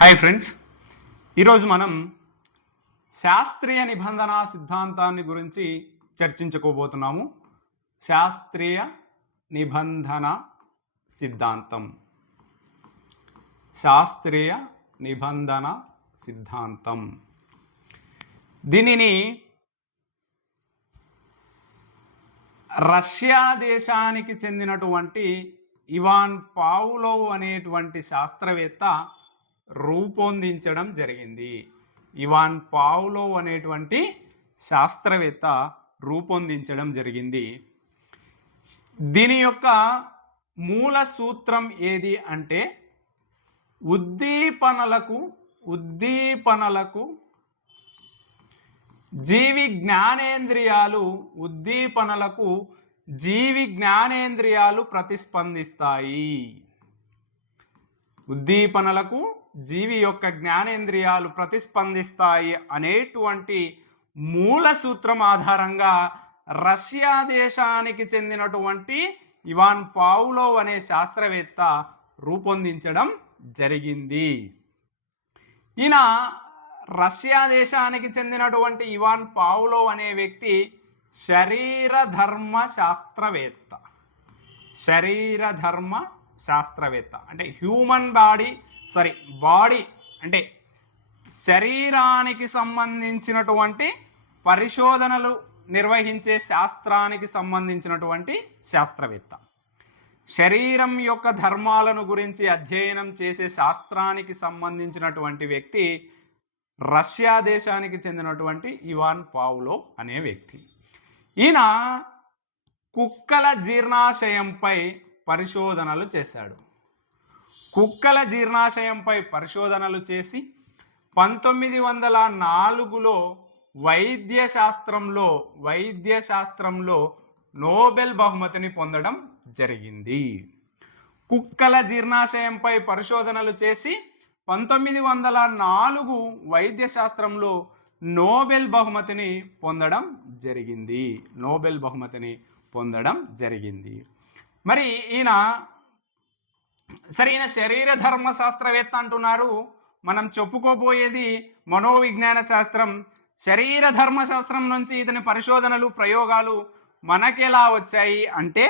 Hi friends, ఈరోజు మనం శాస్త్రీయ నిబంధన సిద్ధాంతాన్ని గురించి చర్చించుకోబోతున్నాము. శాస్త్రీయ నిబంధన సిద్ధాంతం. శాస్త్రీయ నిబంధన సిద్ధాంతం దీనిని రష్యా దేశానికి చెందినటువంటి ఇవాన్ పావ్లోవ్ అనేటువంటి శాస్త్రవేత్త రూపొందించడం జరిగింది. ఇవాన్ పావ్లోవ్ అనేటువంటి శాస్త్రవేత్త రూపొందించడం జరిగింది. దీని యొక్క మూల సూత్రం ఏది అంటే ఉద్దీపనలకు జీవి జ్ఞానేంద్రియాలు ప్రతిస్పందిస్తాయి. ఉద్దీపనలకు జీవి యొక్క జ్ఞానేంద్రియాలు ప్రతిస్పందిస్తాయి అనేటువంటి మూల సూత్రం ఆధారంగా రష్యా దేశానికి చెందినటువంటి ఇవాన్ పావ్లోవ్ అనే శాస్త్రవేత్త రూపొందించడం జరిగింది. ఈయన రష్యా దేశానికి చెందినటువంటి ఇవాన్ పావ్లోవ్ అనే వ్యక్తి శరీర ధర్మ శాస్త్రవేత్త అంటే హ్యూమన్ బాడీ అంటే శరీరానికి సంబంధించినటువంటి పరిశోధనలు నిర్వహించే శాస్త్రానికి సంబంధించినటువంటి శాస్త్రవేత్త. శరీరం యొక్క ధర్మాలను గురించి అధ్యయనం చేసే శాస్త్రానికి సంబంధించినటువంటి వ్యక్తి రష్యా దేశానికి చెందినటువంటి ఇవాన్ పావ్లోవ్ అనే వ్యక్తి. ఈయన కుక్కల జీర్ణాశయంపై పరిశోధనలు చేశాడు. కుక్కల జీర్ణాశయంపై పరిశోధనలు చేసి 1904లో వైద్య శాస్త్రంలో నోబెల్ బహుమతిని పొందడం జరిగింది. కుక్కల జీర్ణాశయంపై పరిశోధనలు చేసి 1904 వైద్య శాస్త్రంలో నోబెల్ బహుమతిని పొందడం జరిగింది. మరి ఈయన సరైన శరీర ధర్మ శాస్త్రవేత్త అంటున్నారు. మనం చెప్పుకోబోయేది మనోవిజ్ఞాన శాస్త్రం. శరీర ధర్మశాస్త్రం నుంచి ఇతని పరిశోధనలు ప్రయోగాలు మనకెలా వచ్చాయి అంటే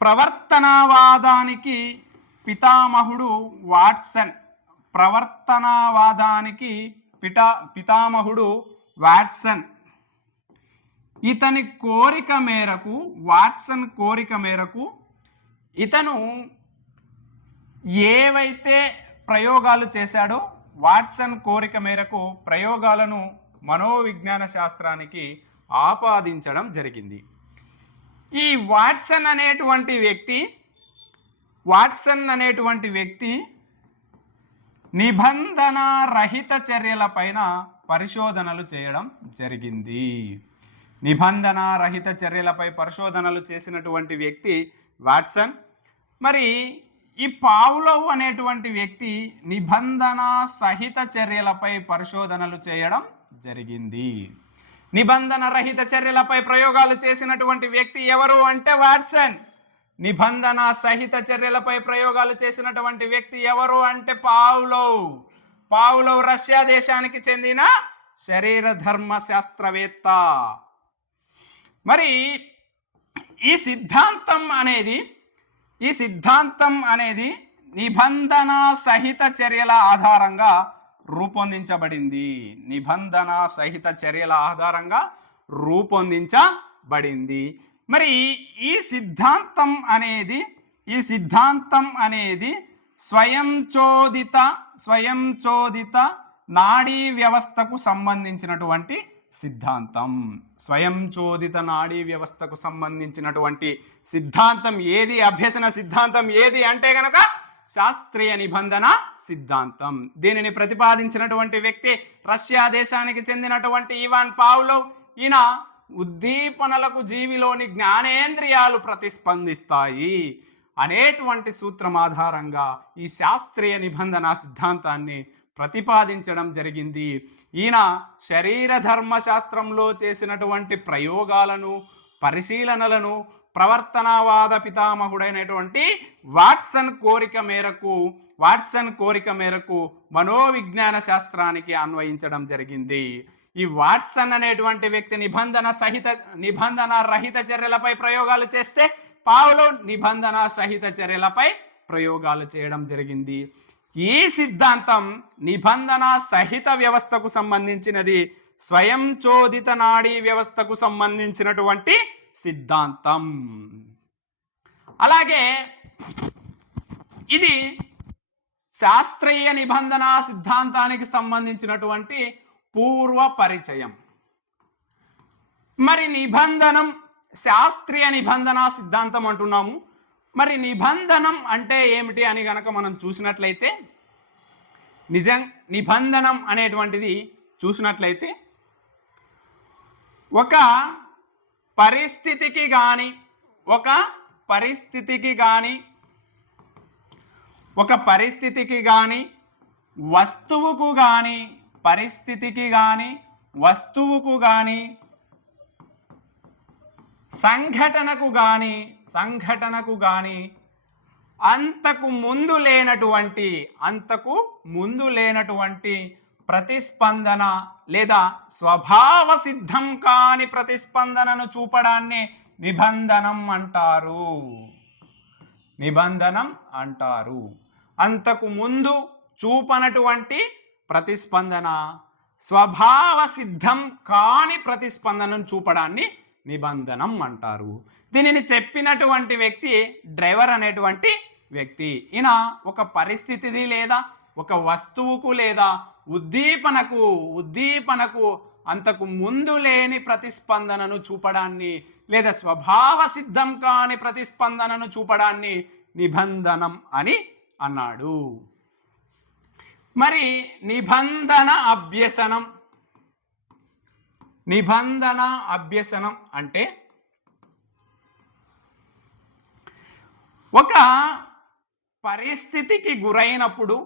ప్రవర్తనవాదానికి పితామహుడు వాట్సన్ ఇతని వాట్సన్ కోరిక మేరకు ఇతను ఏవైతే ప్రయోగాలు చేశాడో వాట్సన్ కోరిక మేరకు ప్రయోగాలను మనోవిజ్ఞాన శాస్త్రానికి ఆపాదించడం జరిగింది. ఈ వాట్సన్ అనేటువంటి వ్యక్తి నిబంధన రహిత చర్యలపైన పరిశోధనలు చేయడం జరిగింది. నిబంధన రహిత చర్యలపై పరిశోధనలు చేసినటువంటి వ్యక్తి వాట్సన్. మరి ఈ పావ్లోవ్ అనేటువంటి వ్యక్తి నిబంధన సహిత చర్యలపై పరిశోధనలు చేయడం జరిగింది. నిబంధన రహిత చర్యలపై ప్రయోగాలు చేసినటువంటి వ్యక్తి ఎవరు అంటే వాట్సన్. నిబంధన సహిత చర్యలపై ప్రయోగాలు చేసినటువంటి వ్యక్తి ఎవరు అంటే పావ్లోవ్ రష్యా దేశానికి చెందిన శరీర ధర్మ శాస్త్రవేత్త. మరి ఈ సిద్ధాంతం అనేది నిబంధన సహిత చర్యల ఆధారంగా రూపొందించబడింది. మరి ఈ సిద్ధాంతం అనేది స్వయంచోదిత నాడీ వ్యవస్థకు సంబంధించినటువంటి సిద్ధాంతం. ఏది అభ్యసన సిద్ధాంతం ఏది అంటే గనక శాస్త్రీయ నిబంధన సిద్ధాంతం. దీనిని ప్రతిపాదించినటువంటి వ్యక్తి రష్యా దేశానికి చెందినటువంటి ఇవాన్ పావ్లోవ్. ఈయన ఉద్దీపనలకు జీవిలోని జ్ఞానేంద్రియాలు ప్రతిస్పందిస్తాయి అనేటువంటి సూత్రం ఆధారంగా ఈ శాస్త్రీయ నిబంధన సిద్ధాంతాన్ని ప్రతిపాదించడం జరిగింది. ఈయన శరీర ధర్మశాస్త్రంలో చేసినటువంటి ప్రయోగాలను పరిశీలనలను ప్రవర్తనవాద పితామహుడైనటువంటి వాట్సన్ కోరిక మేరకు మనోవిజ్ఞాన శాస్త్రానికి అన్వయించడం జరిగింది. ఈ వాట్సన్ అనేటువంటి వ్యక్తి నిబంధన రహిత చర్యలపై ప్రయోగాలు చేస్తే పావ్లో నిబంధన సహిత చర్యలపై ప్రయోగాలు చేయడం జరిగింది. ఈ సిద్ధాంతం నిబంధన సహిత వ్యవస్థకు సంబంధించినది, స్వయం చోదిత నాడీ వ్యవస్థకు సంబంధించినటువంటి సిద్ధాంతం. అలాగే ఇది శాస్త్రీయ నిబంధన సిద్ధాంతానికి సంబంధించినటువంటి పూర్వ పరిచయం. మరి శాస్త్రీయ నిబంధన సిద్ధాంతం అంటున్నాము. మరి నిబంధనం అంటే ఏమిటి అని గనక మనం చూసినట్లయితే, నిబంధనం అనేటువంటిది చూసినట్లయితే ఒక పరిస్థితికి కానీ వస్తువుకు కానీ సంఘటనకు కానీ అంతకు ముందు లేనటువంటి ప్రతిస్పందన లేదా స్వభావ సిద్ధం కాని ప్రతిస్పందనను చూపడాన్ని నిబంధనం అంటారు. అంతకు ముందు చూపనటువంటి ప్రతిస్పందన, స్వభావ సిద్ధం కాని ప్రతిస్పందనను చూపడాన్ని నిబంధనం అంటారు. దీనిని చెప్పినటువంటి వ్యక్తి డ్రైవర్ అనేటువంటి వ్యక్తి. ఈయన ఒక పరిస్థితిది లేదా ఒక వస్తువుకు లేదా ఉద్దీపనకు అంతకు ముందు లేని ప్రతిస్పందనను చూపడాన్ని లేదా స్వభావ సిద్ధం కాని ప్రతిస్పందనను చూపడాన్ని నిబంధనం అని అన్నాడు. మరి నిబంధన అభ్యసనం అంటే ఒక పరిస్థితికి గురైనప్పుడు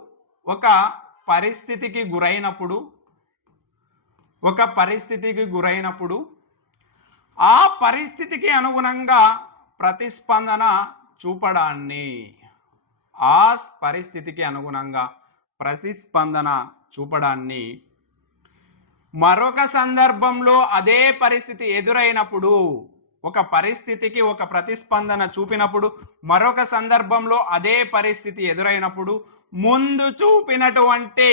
ఆ పరిస్థితికి అనుగుణంగా ప్రతిస్పందన చూపడాన్ని మరొక సందర్భంలో అదే పరిస్థితి ఎదురైనప్పుడు, ఒక పరిస్థితికి ఒక ప్రతిస్పందన చూపినప్పుడు మరొక సందర్భంలో అదే పరిస్థితి ఎదురైనప్పుడు ముందు చూపినటువంటి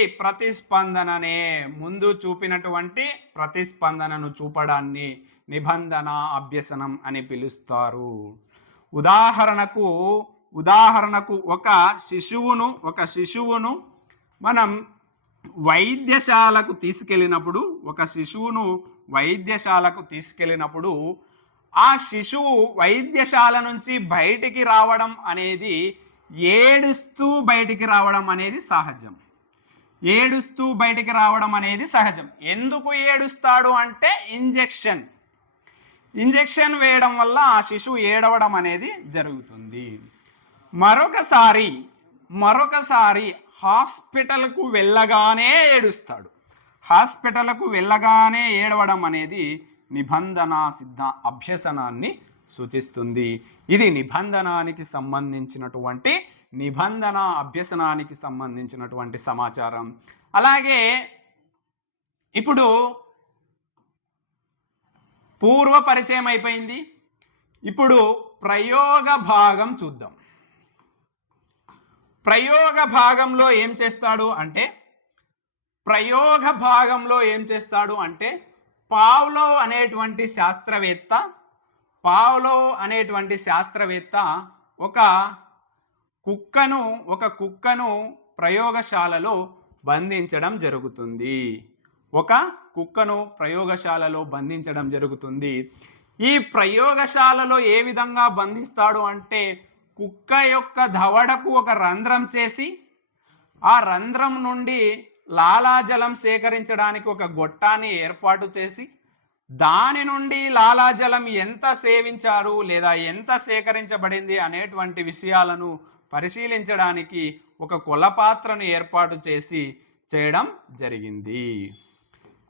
ప్రతిస్పందనను చూపడాన్ని నిబంధన అభ్యసనం అని పిలుస్తారు. ఉదాహరణకు ఒక శిశువును మనం వైద్యశాలకు తీసుకెళ్ళినప్పుడు ఆ శిశువు వైద్యశాల నుంచి బయటికి రావడం అనేది ఏడుస్తూ బయటికి రావడం అనేది సహజం. ఎందుకు ఏడుస్తాడు అంటే ఇంజెక్షన్ వేయడం వల్ల ఆ శిశువు ఏడవడం అనేది జరుగుతుంది. మరొకసారి హాస్పిటల్కు వెళ్ళగానే ఏడవడం అనేది నిబంధన అభ్యసనాన్ని సూచిస్తుంది. ఇది నిబంధన అభ్యసనానికి సంబంధించినటువంటి సమాచారం. అలాగే ఇప్పుడు పూర్వ పరిచయం అయిపోయింది. ఇప్పుడు ప్రయోగ భాగం చూద్దాం. ప్రయోగ భాగంలో ఏం చేస్తాడు అంటే పావ్లోవ్ అనేటువంటి శాస్త్రవేత్త ఒక కుక్కను ప్రయోగశాలలో బంధించడం జరుగుతుంది. ఈ ప్రయోగశాలలో ఏ విధంగా బంధిస్తాడు అంటే కుక్క యొక్క దవడకు ఒక రంధ్రం చేసి ఆ రంధ్రం నుండి లాలాజలం సేకరించడానికి ఒక గొట్టాన్ని ఏర్పాటు చేసి దాని నుండి లాలాజలం ఎంత సేవించారు లేదా ఎంత సేకరించబడింది అనేటువంటి విషయాలను పరిశీలించడానికి ఒక కొలపాత్రను ఏర్పాటు చేయడం జరిగింది.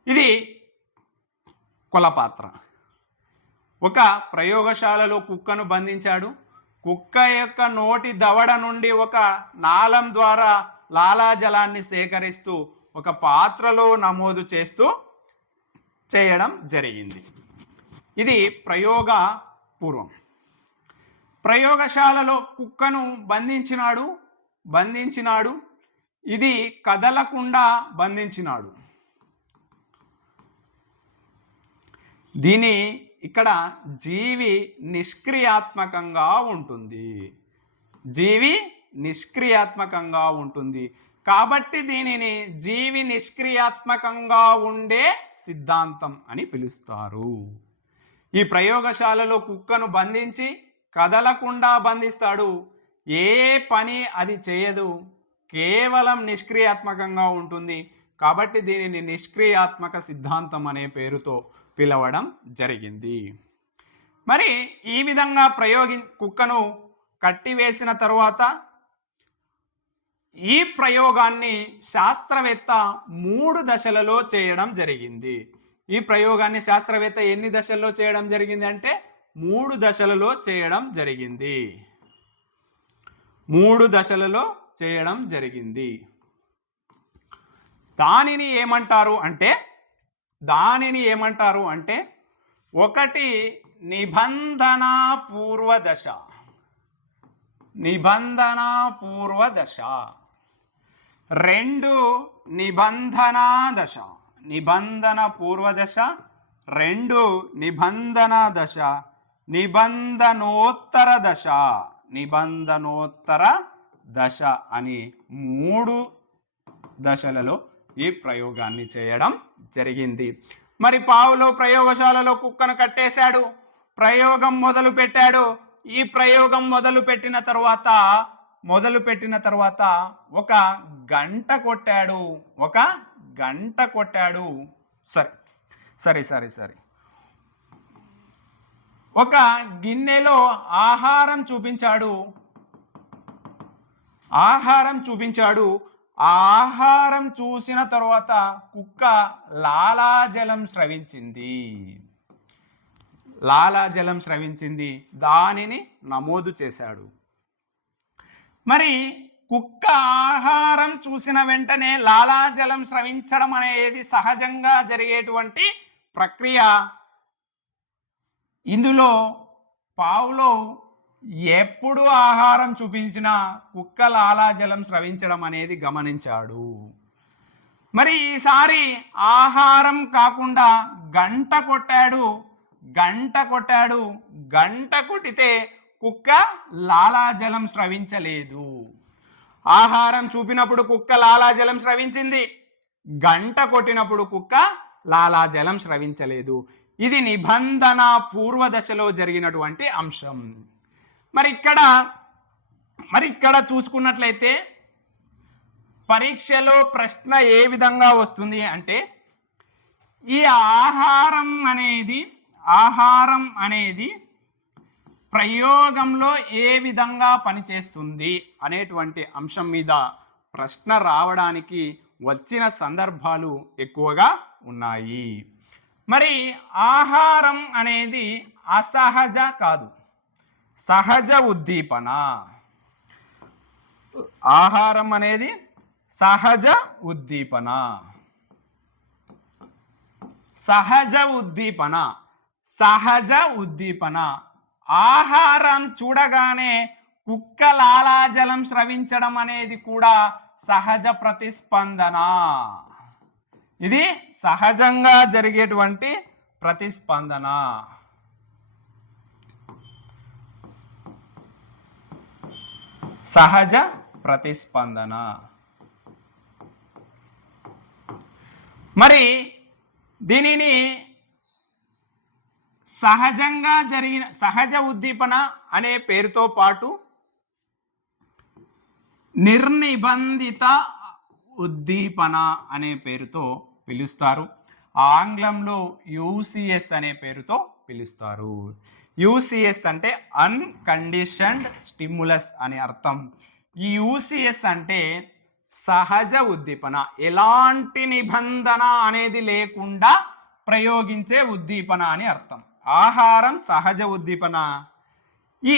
ఇది కొలపాత్ర. ఒక ప్రయోగశాలలో కుక్కను బంధించాడు. కుక్క యొక్క నోటి దవడ నుండి ఒక నాళం ద్వారా లాలాజలాన్ని సేకరిస్తూ ఒక పాత్రలో నమోదు చేస్తూ చేయడం జరిగింది. ఇది ప్రయోగ పూర్వం. ప్రయోగశాలలో కుక్కను బంధించినాడు. ఇది కదలకుండా బంధించినాడు. దీని ఇక్కడ జీవి నిష్క్రియాత్మకంగా ఉంటుంది. జీవి నిష్క్రియాత్మకంగా ఉంటుంది కాబట్టి దీనిని జీవి నిష్క్రియాత్మకంగా ఉండే సిద్ధాంతం అని పిలుస్తారు. ఈ ప్రయోగశాలలో కుక్కను బంధించి కదలకుండా బంధిస్తాడు. ఏ పని అది చేయదు, కేవలం నిష్క్రియాత్మకంగా ఉంటుంది కాబట్టి దీనిని నిష్క్రియాత్మక సిద్ధాంతం అనే పేరుతో పిలవడం జరిగింది. మరి ఈ విధంగా కుక్కను కట్టివేసిన తరువాత ఈ ప్రయోగాన్ని శాస్త్రవేత్త 3 దశలలో చేయడం జరిగింది. ఈ ప్రయోగాన్ని శాస్త్రవేత్త ఎన్ని దశల్లో చేయడం జరిగింది అంటే 3 దశలలో చేయడం జరిగింది. 3 దశలలో చేయడం జరిగింది. దానిని ఏమంటారు అంటే ఒకటి నిబంధనా పూర్వ దశ, నిబంధనా పూర్వ దశ. 2 నిబంధనా దశ, నిబంధన పూర్వ దశ. 2 నిబంధన దశ, నిబంధనోత్తర దశ, నిబంధనోత్తర దశ అని 3 దశలలో ఈ ప్రయోగాన్ని చేయడం జరిగింది. మరి పావులో ప్రయోగశాలలో కుక్కను కట్టేశాడు, ప్రయోగం మొదలు పెట్టాడు. ఈ ప్రయోగం మొదలు పెట్టిన తర్వాత ఒక గంట కొట్టాడు. సరే ఒక గిన్నెలో ఆహారం చూపించాడు. ఆహారం చూసిన తర్వాత కుక్క లాలాజలం స్రవించింది. దానిని నమోదు చేశాడు. మరి కుక్క ఆహారం చూసిన వెంటనే లాలాజలం స్రవించడం అనేది సహజంగా జరిగేటువంటి ప్రక్రియ. ఇందులో పావులో ఎప్పుడు ఆహారం చూపించినా కుక్క లాలాజలం స్రవించడం అనేది గమనించాడు. మరి ఈసారి ఆహారం కాకుండా గంట కొట్టితే కుక్క లాలాజలం స్రవించలేదు. ఆహారం చూపినప్పుడు కుక్క లాలాజలం స్రవించింది, గంట కొట్టినప్పుడు కుక్క లాలాజలం స్రవించలేదు. ఇది నిబంధన పూర్వ దశలో జరిగినటువంటి అంశం. మరి ఇక్కడ చూసుకున్నట్లయితే పరీక్షలో ప్రశ్న ఏ విధంగా వస్తుంది అంటే ఈ ఆహారం అనేది ప్రయోగంలో ఏ విధంగా పనిచేస్తుంది అనేటువంటి అంశం మీద ప్రశ్న రావడానికి వచ్చిన సందర్భాలు ఎక్కువగా ఉన్నాయి. మరి ఆహారం అనేది అసహజ కాదు, సహజ ఉద్దీపన. ఆహారం అనేది సహజ ఉద్దీపన. ఆహారం చూడగానే కుక్క లాలాజలం స్రవించడం అనేది కూడా సహజ ప్రతిస్పందన. ఇది సహజంగా జరిగేటువంటి ప్రతిస్పందన. సహజ ప్రతిస్పందన. మరి దీనిని సహజంగా జరిగిన సహజ ఉద్దీపన అనే పేరుతో పాటు నిర్నిబంధిత ఉద్దీపన అనే పేరుతో పిలుస్తారు. ఆంగ్లంలో యూసిఎస్ అనే పేరుతో పిలుస్తారు. యూసిఎస్ అంటే అన్కండిషన్డ్ స్టిమ్యులస్ అని అర్థం. ఈ యూసిఎస్ అంటే సహజ ఉద్దీపన, ఎలాంటి నిబంధన అనేది లేకుండా ప్రయోగించే ఉద్దీపన అని అర్థం. ఆహారం సహజ ఉద్దీపన. ఈ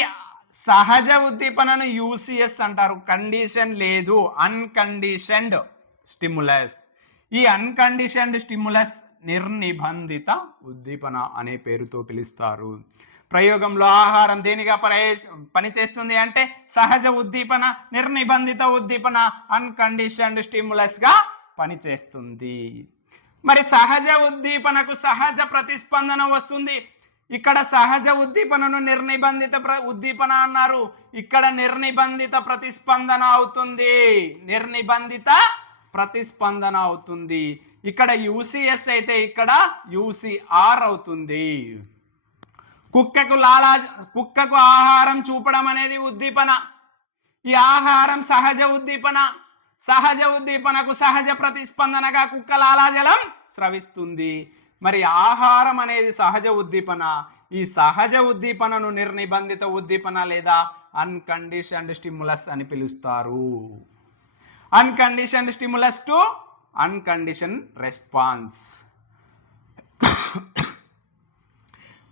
సహజ ఉద్దీపనను యూసిఎస్ అంటారు. కండిషన్ లేదు, అన్కండిషన్డ్ స్టిములస్. ఈ అన్కండిషన్డ్ స్టిములస్ నిర్నిబంధిత ఉద్దీపన అనే పేరుతో పిలుస్తారు. ప్రయోగంలో ఆహారం దేనిగా పనిచేస్తుంది అంటే సహజ ఉద్దీపన, నిర్నిబంధిత ఉద్దీపన, అన్కండిషన్డ్ స్టిములస్ గా పనిచేస్తుంది. మరి సహజ ఉద్దీపనకు సహజ ప్రతిస్పందన వస్తుంది. ఇక్కడ సహజ ఉద్దీపనను నిర్నిబంధిత ఉద్దీపన అన్నారు, ఇక్కడ నిర్నిబంధిత ప్రతిస్పందన అవుతుంది. నిర్నిబంధిత ప్రతిస్పందన అవుతుంది. ఇక్కడ యూసిఎస్ అయితే ఇక్కడ యూసిఆర్ అవుతుంది. కుక్కకు ఆహారం చూపడం అనేది ఉద్దీపన. ఈ ఆహారం సహజ ఉద్దీపన. సహజ ఉద్దీపనకు సహజ ప్రతిస్పందనగా కుక్క లాలాజలం స్రవిస్తుంది. మరి ఆహారం అనేది సహజ ఉద్దీపన. ఈ సహజ ఉద్దీపనను నిర్నిబంధిత ఉద్దీపన లేదా అన్కండిషన్డ్ స్టిములస్ అని పిలుస్తారు. Unconditioned stimulus to uncondition response.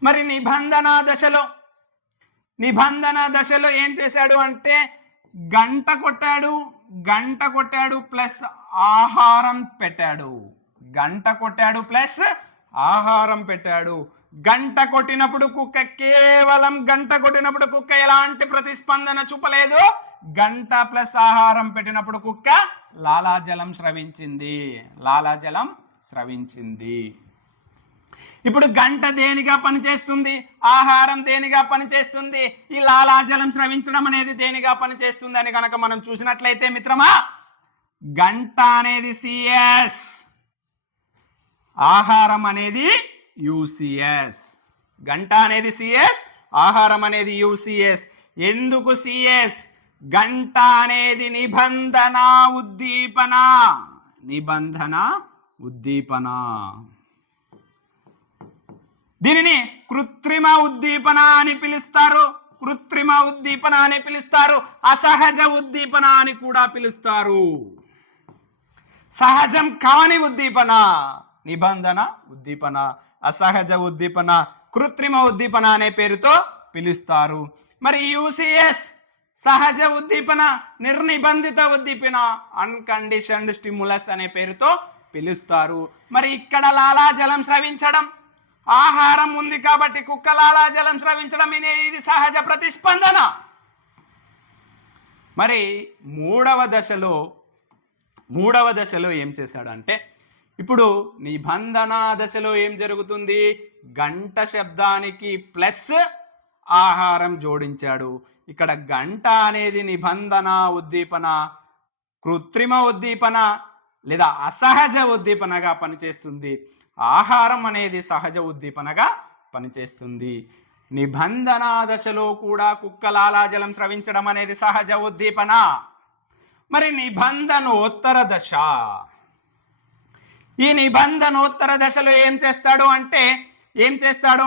మరి నిబంధన దశలో ఏం చేశాడు అంటే గంట కొట్టాడు ప్లస్ ఆహారం పెట్టాడు. గంట కొట్టాడు ప్లస్ ఆహారం పెట్టాడు. గంట కొట్టినప్పుడు కుక్క ఎలాంటి ప్రతిస్పందన చూపలేదు. గంట ప్లస్ ఆహారం పెట్టినప్పుడు కుక్క లాలాజలం స్రవించింది. ఇప్పుడు గంట దేనిగా పనిచేస్తుంది, ఆహారం దేనిగా పనిచేస్తుంది, ఈ లాలాజలం స్రవించడం అనేది దేనిగా పనిచేస్తుంది అని కనుక మనం చూసినట్లయితే మిత్రమా, గంట అనేది సిఎస్, ఆహారం అనేది యూసిఎస్. గంట అనేది సిఎస్, ఆహారం అనేది యూసిఎస్. ఎందుకు సిఎస్? గంట అనేది నిబంధన ఉద్దీపన. దీనిని కృత్రిమ ఉద్దీపన అని పిలుస్తారు. అసహజ ఉద్దీపన అని కూడా పిలుస్తారు. సహజం కాని ఉద్దీపన నిబంధన ఉద్దీపన, అసహజ ఉద్దీపన, కృత్రిమ ఉద్దీపన అనే పేరుతో పిలుస్తారు. మరి యూసిఎస్ సహజ ఉద్దీపన, నిర్నిబంధిత ఉద్దీపన, అన్కండిషన్డ్ స్టిములస్ అనే పేరుతో పిలుస్తారు. మరి ఇక్కడ లాలాజలం స్రవించడం, ఆహారం ఉంది కాబట్టి కుక్క లాలాజలం స్రవించడం ఇది సహజ ప్రతిస్పందన. మరి మూడవ దశలో ఏం చేశాడంటే, ఇప్పుడు నిబంధన దశలో ఏం జరుగుతుంది, గంట శబ్దానికి ప్లస్ ఆహారం జోడించాడు. ఇక్కడ గంట అనేది నిబంధన ఉద్దీపన, కృత్రిమ ఉద్దీపన లేదా అసహజ ఉద్దీపనగా పనిచేస్తుంది. ఆహారం అనేది సహజ ఉద్దీపనగా పనిచేస్తుంది. నిబంధన దశలో కూడా కుక్క లాలాజలం స్రవించడం అనేది సహజ ఉద్దీపన. మరి నిబంధనోత్తర దశ, ఈ నిబంధనోత్తర దశలో ఏం చేస్తాడు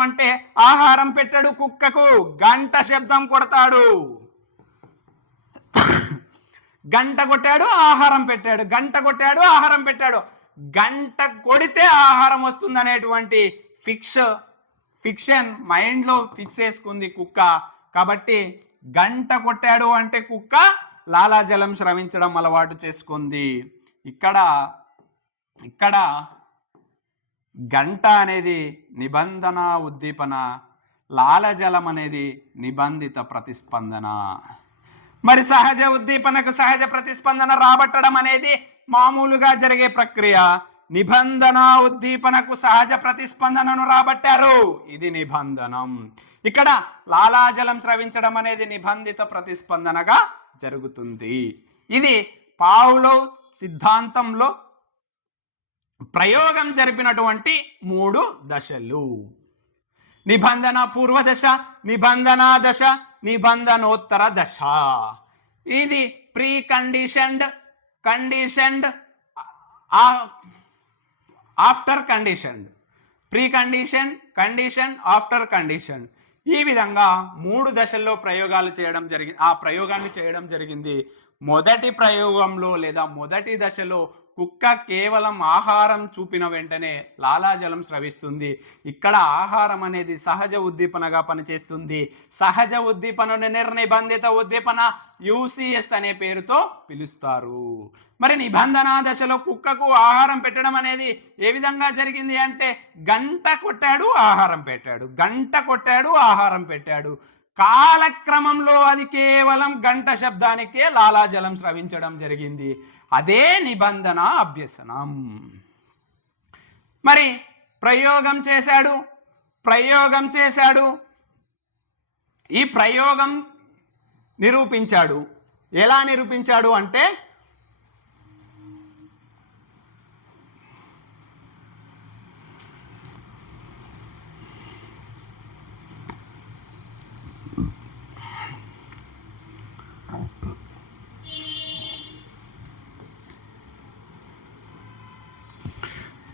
అంటే ఆహారం పెట్టాడు కుక్కకు, గంట శబ్దం కొడతాడు. గంట కొట్టాడు, ఆహారం పెట్టాడు, గంట కొట్టాడు, ఆహారం పెట్టాడు. గంట కొడితే ఆహారం వస్తుంది అనేటువంటి ఫిక్షన్ మైండ్లో ఫిక్స్ చేసుకుంది కుక్క. కాబట్టి గంట కొట్టాడు అంటే కుక్క లాలాజలం స్రవించడం అలవాటు చేసుకుంది. ఇక్కడ గంట అనేది నిబంధన ఉద్దీపన, లాలజలం అనేది నిబంధిత ప్రతిస్పందన. మరి సహజ ఉద్దీపనకు సహజ ప్రతిస్పందన రాబట్టడం అనేది మామూలుగా జరిగే ప్రక్రియ. నిబంధన ఉద్దీపనకు సహజ ప్రతిస్పందనను రాబట్టారు, ఇది నిబంధనం. ఇక్కడ లాలాజలం స్రవించడం అనేది నిబంధిత ప్రతిస్పందనగా జరుగుతుంది. ఇది పావ్లోవ్ సిద్ధాంతంలో ప్రయోగం జరిపినటువంటి 3 దశలు: నిబంధన పూర్వ దశ, నిబంధన దశ, నిబంధనోత్తర దశ. ఇది pre conditioned, after conditioned, pre condition, after condition. ఈ విధంగా 3 దశల్లో ప్రయోగాన్ని చేయడం జరిగింది. మొదటి ప్రయోగంలో లేదా మొదటి దశలో కుక్క కేవలం ఆహారం చూపిన వెంటనే లాలాజలం స్రవిస్తుంది. ఇక్కడ ఆహారం అనేది సహజ ఉద్దీపనగా పనిచేస్తుంది. సహజ ఉద్దీపనను నిర్నిబంధిత ఉద్దీపన యూసిఎస్ అనే పేరుతో పిలుస్తారు. మరి నిబంధన దశలో కుక్కకు ఆహారం పెట్టడం అనేది ఏ విధంగా జరిగింది అంటే గంట కొట్టాడు, ఆహారం పెట్టాడు, గంట కొట్టాడు, ఆహారం పెట్టాడు. కాలక్రమంలో అది కేవలం గంట శబ్దానికే లాలాజలం స్రవించడం జరిగింది. అదే నిబంధన అభ్యసనం. మరి ప్రయోగం చేశాడు, ఈ ప్రయోగం నిరూపించాడు. ఎలా నిరూపించాడు అంటే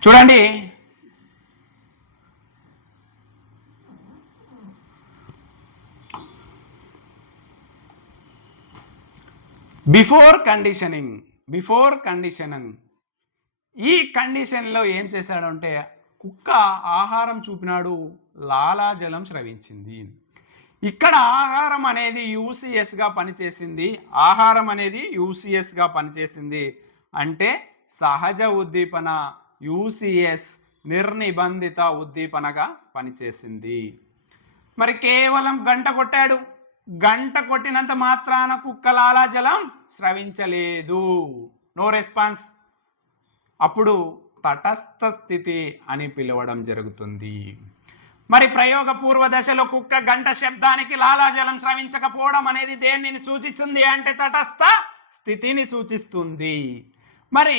చూడండి, బిఫోర్ కండిషనింగ్ ఈ కండిషన్లో ఏం చేశాడంటే కుక్క ఆహారం చూపినాడు, లాలాజలం స్రవించింది. ఇక్కడ ఆహారం అనేది యూసిఎస్గా పనిచేసింది. అంటే సహజ ఉద్దీపన యూసిఎస్ నిర్నిబంధిత ఉద్దీపనగా పనిచేసింది. మరి కేవలం గంట కొట్టినంత మాత్రాన కుక్క లాలాజలం స్రవించలేదు, నో రెస్పాన్స్. అప్పుడు తటస్థ స్థితి అని పిలవడం జరుగుతుంది. మరి ప్రయోగ పూర్వ దశలో కుక్క గంట శబ్దానికి లాలాజలం స్రవించకపోవడం అనేది దేనిని సూచిస్తుంది అంటే తటస్థ స్థితిని సూచిస్తుంది. మరి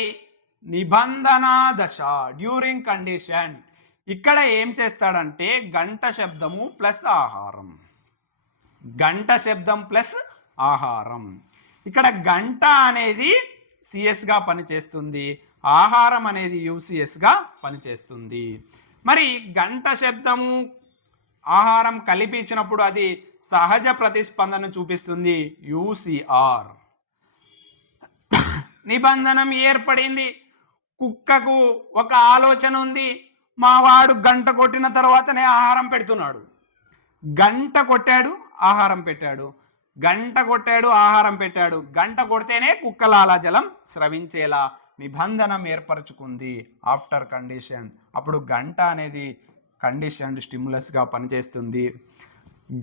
నిబంధన దశ డ్యూరింగ్ కండిషన్, ఇక్కడ ఏం చేస్తాడంటే గంట శబ్దము ప్లస్ ఆహారం, ఇక్కడ గంట అనేది సిఎస్గా పనిచేస్తుంది, ఆహారం అనేది యూసిఎస్గా పనిచేస్తుంది. మరి గంట శబ్దము ఆహారం కలిపి ఇచ్చినప్పుడు అది సహజ ప్రతిస్పందన చూపిస్తుంది, యూసిఆర్. నిబంధనం ఏర్పడింది. కుక్కకు ఒక ఆలోచన ఉంది, మావాడు గంట కొట్టిన తర్వాతనే ఆహారం పెడుతున్నాడు. గంట కొట్టాడు, ఆహారం పెట్టాడు, గంట కొడితేనే కుక్క లాలాజలం స్రవించేలా నిబంధనం ఏర్పరచుకుంది ఆఫ్టర్ కండిషన్. అప్పుడు గంట అనేది కండిషన్డ్ స్టిమ్యులస్గా పనిచేస్తుంది.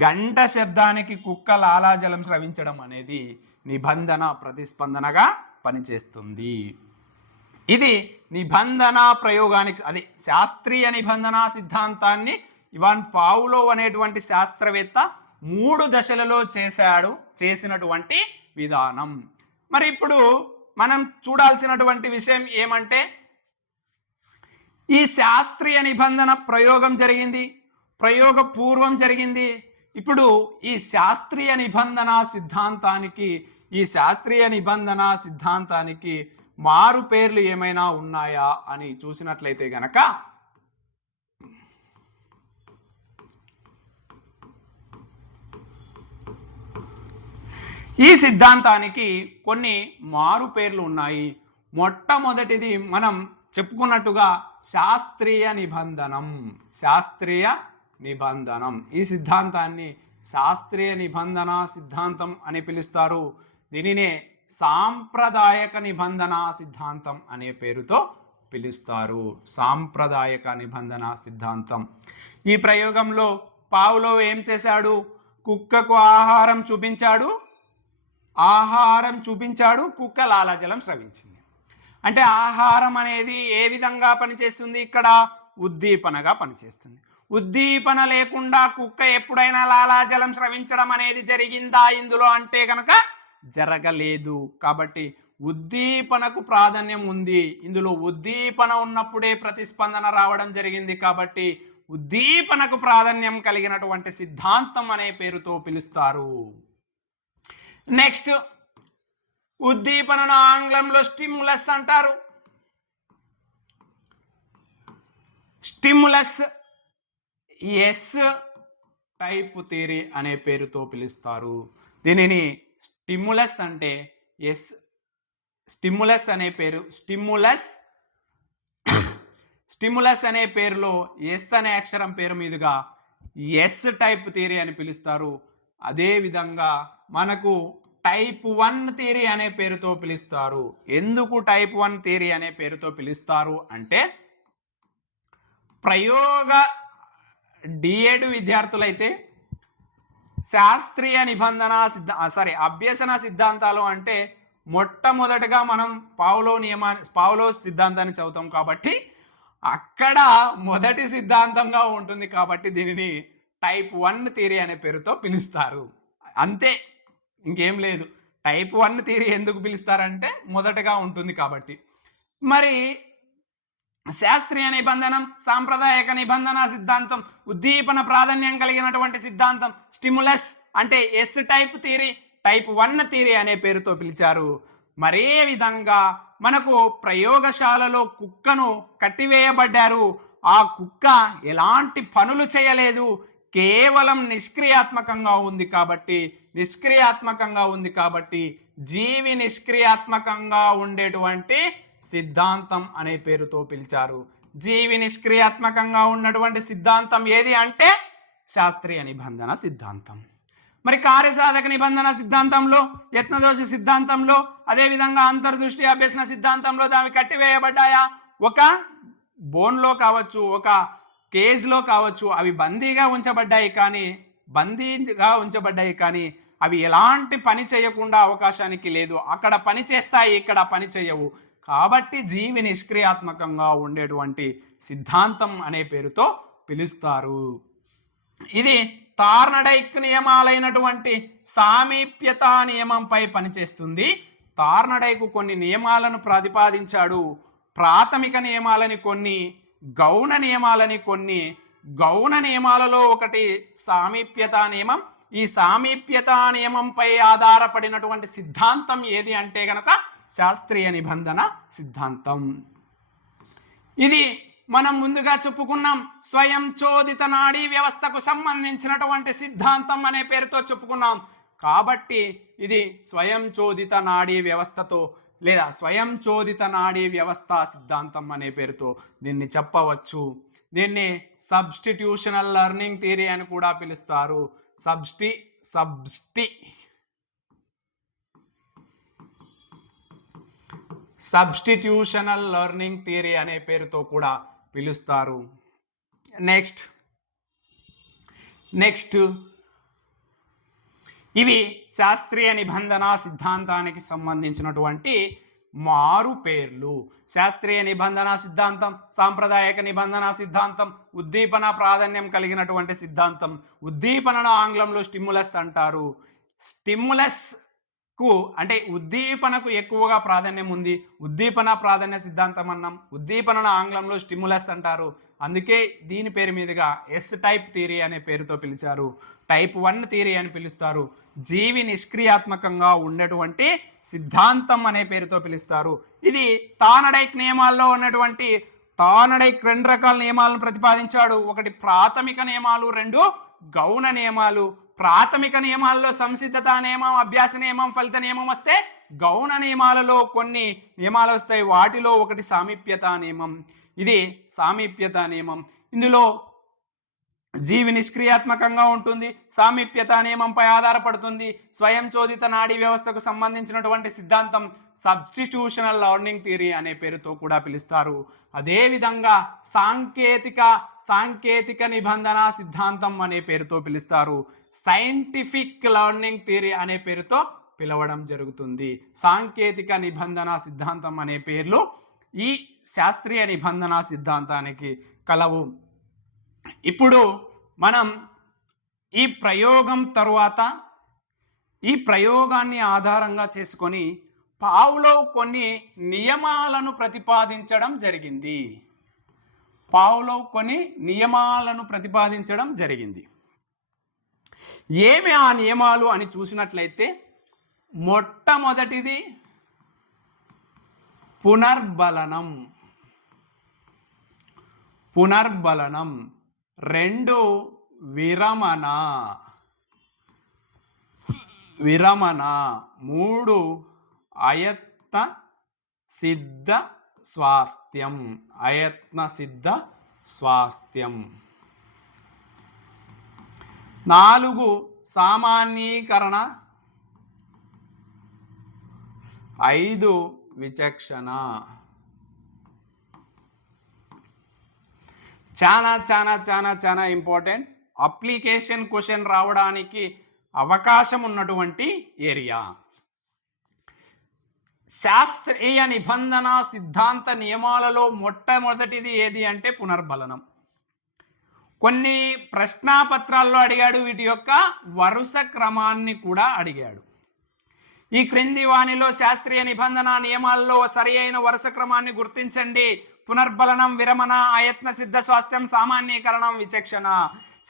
గంట శబ్దానికి కుక్క లాలాజలం స్రవించడం అనేది నిబంధన ప్రతిస్పందనగా పనిచేస్తుంది. ఇది నిబంధన ప్రయోగానికి, అది శాస్త్రీయ నిబంధన సిద్ధాంతాన్ని ఇవాన్ పావ్లోవ్ అనేటువంటి శాస్త్రవేత్త 3 దశలలో చేసినటువంటి విధానం. మరి ఇప్పుడు మనం చూడాల్సినటువంటి విషయం ఏమంటే ఈ శాస్త్రీయ నిబంధన ప్రయోగం జరిగింది, ప్రయోగ పూర్వం జరిగింది. ఇప్పుడు ఈ శాస్త్రీయ నిబంధన సిద్ధాంతానికి మారు పేర్లు ఏమైనా ఉన్నాయా అని చూసినట్లయితే గనక ఈ సిద్ధాంతానికి కొన్ని మారు పేర్లు ఉన్నాయి. మొట్టమొదటిది మనం చెప్పుకున్నట్టుగా శాస్త్రీయ నిబంధనం. ఈ సిద్ధాంతాన్ని శాస్త్రీయ నిబంధన సిద్ధాంతం అని పిలుస్తారు. దీనినే సాంప్రదాయక నిబంధన సిద్ధాంతం అనే పేరుతో పిలుస్తారు. సాంప్రదాయక నిబంధన సిద్ధాంతం. ఈ ప్రయోగంలో పావ్లోవ్ ఏం చేశాడు? కుక్కకు ఆహారం చూపించాడు, కుక్క లాలాజలం స్రవించింది. అంటే ఆహారం అనేది ఏ విధంగా పనిచేస్తుంది? ఇక్కడ ఉద్దీపనగా పనిచేస్తుంది. ఉద్దీపన లేకుండా కుక్క ఎప్పుడైనా లాలాజలం స్రవించడం అనేది జరిగిందా ఇందులో అంటే కనుక జరగలేదు. కాబట్టి ఉద్దీపనకు ప్రాధాన్యం ఉంది. ఇందులో ఉద్దీపన ఉన్నప్పుడే ప్రతిస్పందన రావడం జరిగింది. కాబట్టి ఉద్దీపనకు ప్రాధాన్యం కలిగినటువంటి సిద్ధాంతం అనే పేరుతో పిలుస్తారు. నెక్స్ట్, ఉద్దీపనను ఆంగ్లంలో స్టిమ్యులస్ అంటారు. స్టిమ్యులస్ ఎస్ టైప్ థియరీ అనే పేరుతో పిలుస్తారు. దీనిని స్టిమ్యులస్ అంటే ఎస్ స్టిమ్యులస్ అనే పేరు, స్టిమ్యులస్ అనే పేరులో ఎస్ అనే అక్షరం పేరు మీదుగా ఎస్ టైప్ థియరీ అని పిలుస్తారు. అదే విధంగా మనకు టైప్ 1 థియరీ అనే పేరుతో పిలుస్తారు. ఎందుకు టైప్ 1 థియరీ అనే పేరుతో పిలుస్తారు అంటే, ప్రయోగ డిఎడ్ విద్యార్థులైతే శాస్త్రీయ నిబంధన అభ్యసన సిద్ధాంతాలు అంటే మొట్టమొదటగా మనం పావ్లో సిద్ధాంతాన్ని చదువుతాం కాబట్టి అక్కడ మొదటి సిద్ధాంతంగా ఉంటుంది కాబట్టి దీనిని టైప్ 1 థియరీ అనే పేరుతో పిలుస్తారు. అంతే, ఇంకేం లేదు. టైప్ 1 థియరీ ఎందుకు పిలుస్తారంటే మొదటగా ఉంటుంది కాబట్టి. మరి శాస్త్రీయ నిబంధనం, సాంప్రదాయక నిబంధన సిద్ధాంతం, ఉద్దీపన ప్రాధాన్యం కలిగినటువంటి సిద్ధాంతం, స్టిమ్యులస్ అంటే S type theory, type 1 theory అనే పేరుతో పిలిచారు. మరే విధంగా మనకు ప్రయోగశాలలో కుక్కను కట్టివేయబడ్డారు. ఆ కుక్క ఎలాంటి పనులు చేయలేదు, కేవలం నిష్క్రియాత్మకంగా ఉంది కాబట్టి జీవి నిష్క్రియాత్మకంగా ఉండేటువంటి సిద్ధాంతం అనే పేరుతో పిలిచారు. జీవి నిష్క్రియాత్మకంగా ఉన్నటువంటి సిద్ధాంతం ఏది అంటే శాస్త్రీయ నిబంధన సిద్ధాంతం. మరి కార్యసాధక నిబంధన సిద్ధాంతంలో, యత్నదోష సిద్ధాంతంలో, అదేవిధంగా అంతర్దృష్టి అభ్యసన సిద్ధాంతంలో దాన్ని కట్టివేయబడ్డాయా? ఒక బోన్లో కావచ్చు, ఒక కేజ్లో కావచ్చు, అవి బందీగా ఉంచబడ్డాయి కానీ అవి ఎలాంటి పని చేయకుండా అవకాశానికి లేదు. అక్కడ పని చేస్తాయి, ఇక్కడ పని చేయవు. కాబట్టి జీవి నిష్క్రియాత్మకంగా ఉండేటువంటి సిద్ధాంతం అనే పేరుతో పిలుస్తారు. ఇది తార్నడైక్ నియమాలైనటువంటి సామీప్యతా నియమంపై పనిచేస్తుంది. తార్నడైక్ కొన్ని నియమాలను ప్రతిపాదించాడు. ప్రాథమిక నియమాలని కొన్ని, గౌణ నియమాలని కొన్ని. గౌణ నియమాలలో ఒకటి సామీప్యతా నియమం. ఈ సామీప్యతా నియమంపై ఆధారపడినటువంటి సిద్ధాంతం ఏది అంటే గనక శాస్త్రీయ నిబంధన సిద్ధాంతం. ఇది మనం ముందుగా చెప్పుకున్నాం. స్వయం చోదిత నాడీ వ్యవస్థకు సంబంధించినటువంటి సిద్ధాంతం అనే పేరుతో చెప్పుకున్నాం. కాబట్టి ఇది స్వయం చోదిత నాడీ వ్యవస్థతో లేదా స్వయం చోదిత నాడీ వ్యవస్థ సిద్ధాంతం అనే పేరుతో దీన్ని చెప్పవచ్చు. దీన్ని సబ్స్టిట్యూషనల్ లెర్నింగ్ థియరీ అని కూడా పిలుస్తారు. సబ్స్టిట్యూషనల్ లెర్నింగ్ థియరీ అనే పేరుతో కూడా పిలుస్తారు. నెక్స్ట్ ఇవి శాస్త్రీయ నిబంధన సిద్ధాంతానికి సంబంధించినటువంటి మారు పేర్లు. శాస్త్రీయ నిబంధన సిద్ధాంతం, సాంప్రదాయక నిబంధన సిద్ధాంతం, ఉద్దీపన ప్రాధాన్యం కలిగినటువంటి సిద్ధాంతం. ఉద్దీపనను ఆంగ్లంలో స్టిమ్యులస్ అంటారు. స్టిమ్యులస్కు అంటే ఉద్దీపనకు ఎక్కువగా ప్రాధాన్యం ఉంది, ఉద్దీపన ప్రాధాన్య సిద్ధాంతం అన్నాం. ఉద్దీపనను ఆంగ్లంలో స్టిమ్యులస్ అంటారు. అందుకే దీని పేరు మీదుగా ఎస్ టైప్ థియరీ అనే పేరుతో పిలిచారు. టైప్ 1 థియరీ అని పిలుస్తారు. జీవి నిష్క్రియాత్మకంగా ఉండేటువంటి సిద్ధాంతం అనే పేరుతో పిలుస్తారు. ఇది తార్నడైక్ నియమాల్లో ఉన్నటువంటి తార్నడైక్ 2 రకాల నియమాలను ప్రతిపాదించాడు. ఒకటి ప్రాథమిక నియమాలు, 2 గౌణ నియమాలు. ప్రాథమిక నియమాల్లో సంసిద్ధత నియమం, అభ్యాస నియమం, ఫలిత నియమం వస్తే గౌణ నియమాలలో కొన్ని నియమాలు వస్తాయి. వాటిలో ఒకటి సామీప్యతా నియమం. ఇది సామీప్యతా నియమం. ఇందులో జీవి నిష్క్రియాత్మకంగా ఉంటుంది, సామీప్యతా నియమంపై ఆధారపడుతుంది. స్వయం చోదిత నాడీ వ్యవస్థకు సంబంధించినటువంటి సిద్ధాంతం సబ్స్టిట్యూషనల్ లెర్నింగ్ థియరీ అనే పేరుతో కూడా పిలుస్తారు. అదేవిధంగా సాంకేతిక నిబంధన సిద్ధాంతం అనే పేరుతో పిలుస్తారు. సైంటిఫిక్ లెర్నింగ్ థియరీ అనే పేరుతో పిలవడం జరుగుతుంది. సాంకేతిక నిబంధన సిద్ధాంతం అనే పేర్లు ఈ శాస్త్రీయ నిబంధన సిద్ధాంతానికి కలవు. ఇప్పుడు మనం ఈ ప్రయోగం తరువాత ఈ ప్రయోగాన్ని ఆధారంగా చేసుకొని పావ్లోవ్ కొన్ని నియమాలను ప్రతిపాదించడం జరిగింది. ఏమి ఆ నియమాలు అని చూసినట్లయితే, మొట్టమొదటిది పునర్బలనం. 2 విరమణ. 3 అయత్త సిద్ధ స్వాస్థ్యం. అయత్న సిద్ధ స్వాస్థ్యం. 4 సామాన్యీకరణ. 5 విచక్షణ. చాలా చాలా చాలా చాలా ఇంపార్టెంట్, అప్లికేషన్ క్వశ్చన్ రావడానికి అవకాశం ఉన్నటువంటి ఏరియా. శాస్త్రీయ నిబంధన సిద్ధాంత నియమాలలో మొట్టమొదటిది ఏది అంటే పునర్బలనం. కొన్ని ప్రశ్నాపత్రాల్లో అడిగాడు, వీటి యొక్క వరుస క్రమాన్ని కూడా అడిగాడు. ఈ క్రింది వానిలో శాస్త్రీయ నిబంధన నియమాల్లో సరి అయిన వరుస క్రమాన్ని గుర్తించండి. పునర్బలనం, విరమణ, అయత్న సిద్ధ స్వాస్థ్యం, సామాన్యీకరణం, విచక్షణ.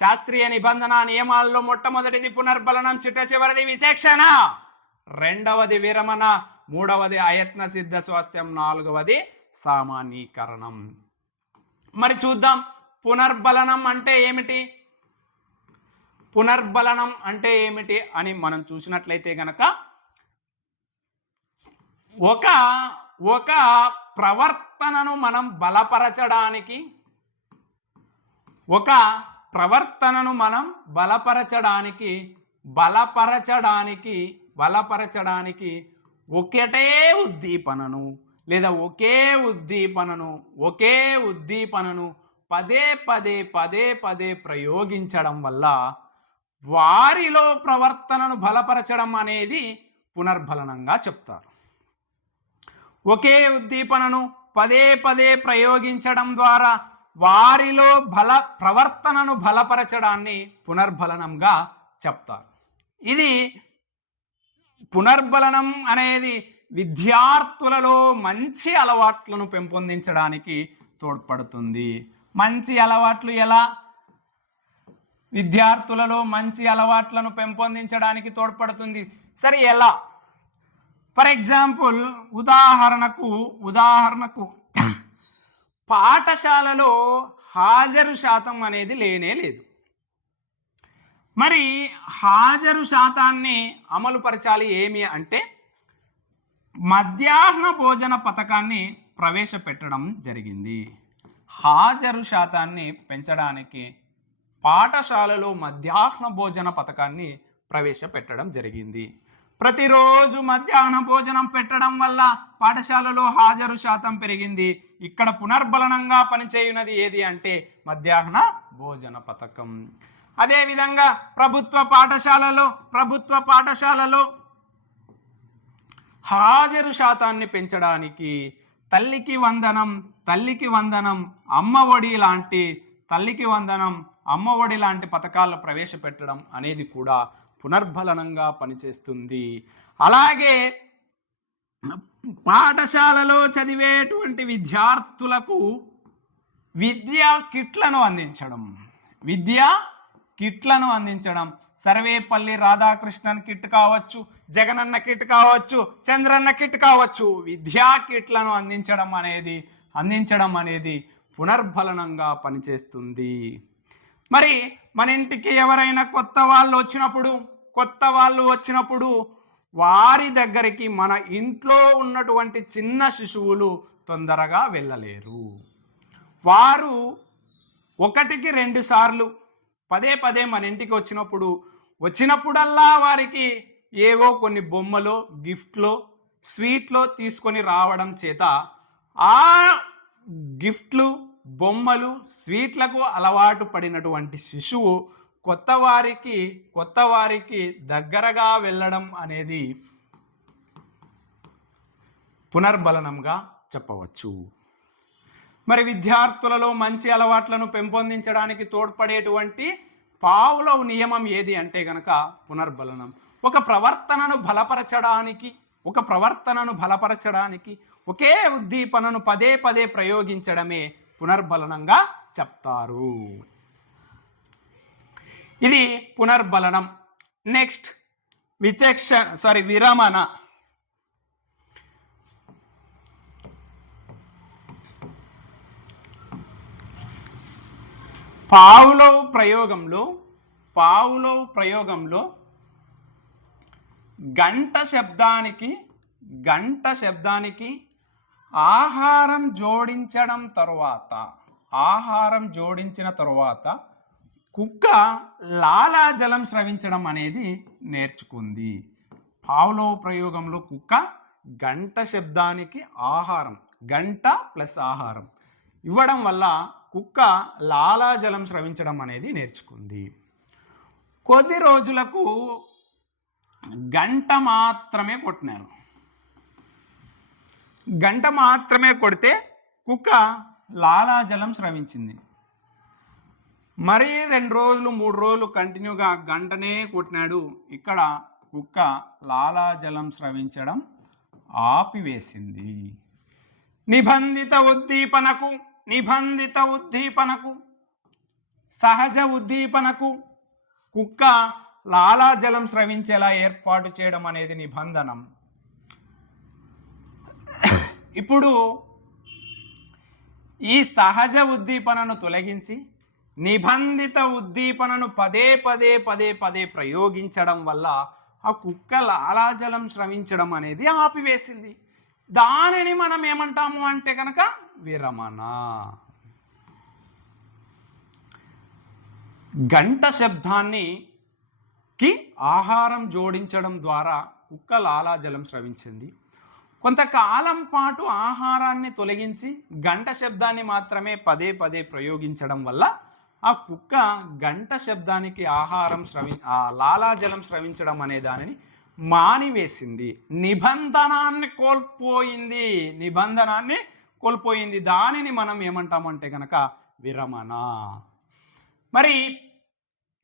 శాస్త్రీయ నిబంధన నియమాల్లో మొట్టమొదటిది పునర్బలనం, చిట్ట చివరిది విచక్షణ, రెండవది విరమణ, మూడవది అయత్న సిద్ధ స్వాస్థ్యం, నాలుగవది సామాన్యీకరణం. మరి చూద్దాం పునర్బలనం అంటే ఏమిటి, పునర్బలనం అంటే ఏమిటి అని మనం చూసినట్లయితే గనక ఒక ప్రవర్తనను మనం బలపరచడానికి, ఒక ప్రవర్తనను మనం బలపరచడానికి ఒకటే ఉద్దీపనను లేదా ఒకే ఉద్దీపనను పదే పదే ప్రయోగించడం వల్ల వారిలో ప్రవర్తనను బలపరచడం అనేది పునర్బలనంగా చెప్తారు. ఒకే ఉద్దీపనను పదే ప్రయోగించడం ద్వారా వారిలో ప్రవర్తనను బలపరచడాన్ని పునర్బలనంగా చెప్తారు. ఇది పునర్బలనం అనేది విద్యార్థులలో మంచి అలవాట్లను పెంపొందించడానికి తోడ్పడుతుంది. మంచి అలవాట్లు ఎలా? విద్యార్థులలో మంచి అలవాట్లను పెంపొందించడానికి తోడ్పడుతుంది. సరే ఎలా? ఫర్ ఎగ్జాంపుల్ ఉదాహరణకు పాఠశాలలో హాజరు శాతం అనేది లేనే లేదు. మరి హాజరు శాతాన్ని అమలుపరచాలి ఏమి అంటే మధ్యాహ్న భోజన పథకాన్ని ప్రవేశపెట్టడం జరిగింది. హాజరు శాతాన్ని పెంచడానికి పాఠశాలలో మధ్యాహ్న భోజన పథకాన్ని ప్రవేశపెట్టడం జరిగింది. ప్రతిరోజు మధ్యాహ్న భోజనం పెట్టడం వల్ల పాఠశాలలో హాజరు శాతం పెరిగింది. ఇక్కడ పునర్బలనంగా పనిచేయున్నది ఏది అంటే మధ్యాహ్న భోజన పథకం. అదేవిధంగా ప్రభుత్వ పాఠశాలలో హాజరు శాతాన్ని పెంచడానికి తల్లికి వందనం, అమ్మ ఒడి లాంటి పథకాలు ప్రవేశపెట్టడం అనేది కూడా పునర్బలనంగా పనిచేస్తుంది. అలాగే పాఠశాలలో చదివేటువంటి విద్యార్థులకు విద్యా కిట్లను అందించడం సర్వేపల్లి రాధాకృష్ణన్ కిట్ కావచ్చు, జగనన్న కిట్ కావచ్చు, చంద్రన్న కిట్ కావచ్చు, విద్యా కిట్లను అందించడం అనేది పునర్బలనంగా పనిచేస్తుంది. మరి మన ఇంటికి ఎవరైనా కొత్త వాళ్ళు వచ్చినప్పుడు వారి దగ్గరికి మన ఇంట్లో ఉన్నటువంటి చిన్న శిశువులు తొందరగా వెళ్ళలేరు. వారు 1-2 సార్లు పదే మన ఇంటికి వచ్చినప్పుడల్లా వారికి ఏవో కొన్ని బొమ్మలో, గిఫ్ట్లో, స్వీట్లో తీసుకొని రావడం చేత ఆ గిఫ్ట్లు, బొమ్మలు, స్వీట్లకు అలవాటు పడినటువంటి శిశువు కొత్త వారికి దగ్గరగా వెళ్ళడం అనేది పునర్బలనంగా చెప్పవచ్చు. మరి విద్యార్థులలో మంచి అలవాట్లను పెంపొందించడానికి తోడ్పడేటువంటి పావ్లోవ్ నియమం ఏది అంటే గనక పునర్బలనం. ఒక ప్రవర్తనను బలపరచడానికి ఒకే ఉద్దీపనను పదే ప్రయోగించడమే పునర్బలనంగా చెప్తారు. ఇది పునర్బలనం. నెక్స్ట్ విరమణ. పావ్లోవ్ ప్రయోగంలో గంట శబ్దానికి ఆహారం జోడించడం తరువాత కుక్క లాలాజలం స్రవించడం అనేది నేర్చుకుంది. పావ్లోవ్ ప్రయోగంలో కుక్క గంట శబ్దానికి ఆహారం, గంట ప్లస్ ఆహారం ఇవ్వడం వల్ల కుక్క లాలాజలం స్రవించడం అనేది నేర్చుకుంది. కొద్ది రోజులకు గంట మాత్రమే కొట్టినారు. గంట మాత్రమే కొడితే కుక్క లాలాజలం స్రవించింది. మరి 2 రోజులు 3 రోజులు కంటిన్యూగా గంటనే కొట్టినాడు. ఇక్కడ కుక్క లాలాజలం స్రవించడం ఆపివేసింది. నిబంధిత ఉద్దీపనకు సహజ ఉద్దీపనకు కుక్క లాలాజలం స్రవించేలా ఏర్పాటు చేయడం అనేది నిబంధనం. ఇప్పుడు ఈ సహజ ఉద్దీపనను తొలగించి నిబంధిత ఉద్దీపనను పదే పదే ప్రయోగించడం వల్ల ఆ కుక్క లాలాజలం స్రవించడం అనేది ఆపివేసింది. దానిని మనం ఏమంటాము అంటే కనుక విరమణ. గంట శబ్దానికి ఆహారం జోడించడం ద్వారా కుక్క లాలాజలం స్రవించింది. కొంతకాలం పాటు ఆహారాన్ని తొలగించి గంట శబ్దాన్ని మాత్రమే పదే ప్రయోగించడం వల్ల ఆ కుక్క గంట శబ్దానికి లాలాజలం స్రవించడం అనే దానిని మానివేసింది. నిబంధనాన్ని కోల్పోయింది. దానిని మనం ఏమంటామంటే కనుక విరమణ. మరి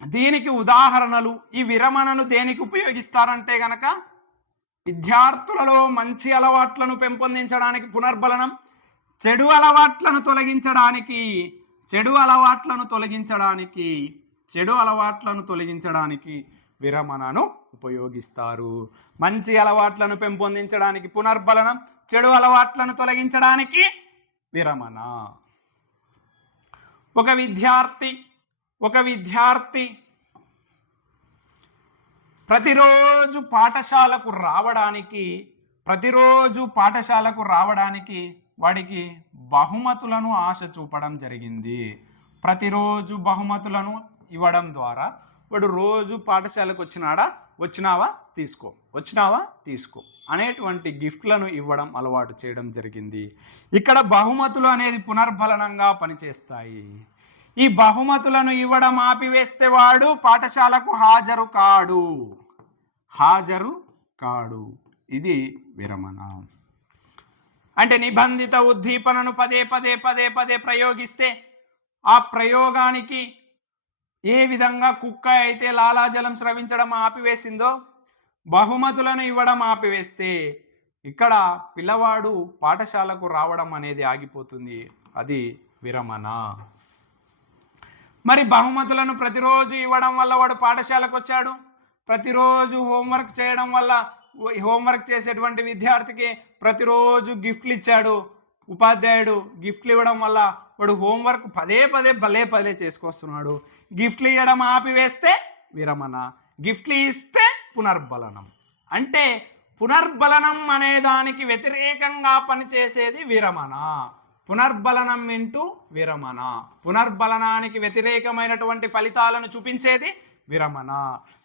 దీనికి ఉదాహరణలు, ఈ విరమణను దేనికి ఉపయోగిస్తారంటే కనుక విద్యార్థులలో మంచి అలవాట్లను పెంపొందించడానికి పునర్బలనం, చెడు అలవాట్లను తొలగించడానికి విరమణను ఉపయోగిస్తారు. మంచి అలవాట్లను పెంపొందించడానికి పునర్బలనం, చెడు అలవాట్లను తొలగించడానికి విరమణ. ఒక విద్యార్థి ప్రతిరోజు పాఠశాలకు రావడానికి వాడికి బహుమతులను ఆశ చూపడం జరిగింది. ప్రతిరోజు బహుమతులను ఇవ్వడం ద్వారా వాడు రోజు పాఠశాలకు వచ్చినావా తీసుకో అనేటువంటి గిఫ్ట్లను ఇవ్వడం అలవాటు చేయడం జరిగింది. ఇక్కడ బహుమతులు అనేది పునర్బలనంగా పనిచేస్తాయి. ఈ బహుమతులను ఇవ్వడం ఆపివేస్తే వాడు పాఠశాలకు హాజరు కాడు. ఇది విరమణ. అంటే నిబంధిత ఉద్దీపనను పదే ప్రయోగిస్తే ఆ ప్రయోగానికి ఏ విధంగా కుక్క అయితే లాలాజలం స్రవించడం ఆపివేసిందో బహుమతులను ఇవ్వడం ఆపివేస్తే ఇక్కడ పిల్లవాడు పాఠశాలకు రావడం అనేది ఆగిపోతుంది. అది విరమణ. మరి బహుమతులను ప్రతిరోజు ఇవ్వడం వల్ల వాడు పాఠశాలకు వచ్చాడు. ప్రతిరోజు హోంవర్క్ చేయడం వల్ల హోంవర్క్ చేసేటువంటి విద్యార్థికి ప్రతిరోజు గిఫ్ట్లు ఇచ్చాడు ఉపాధ్యాయుడు. గిఫ్ట్లు ఇవ్వడం వల్ల వాడు హోంవర్క్ పదే చేసుకొస్తున్నాడు. గిఫ్ట్లు ఇవ్వడం ఆపివేస్తే విరమణ, గిఫ్ట్లు ఇస్తే పునర్బలనం. అంటే పునర్బలనం అనే దానికి వ్యతిరేకంగా పనిచేసేది విరమణ. పునర్బలనం ఇంటూ విరమణ. పునర్బలనానికి వ్యతిరేకమైనటువంటి ఫలితాలను చూపించేది విరమణ.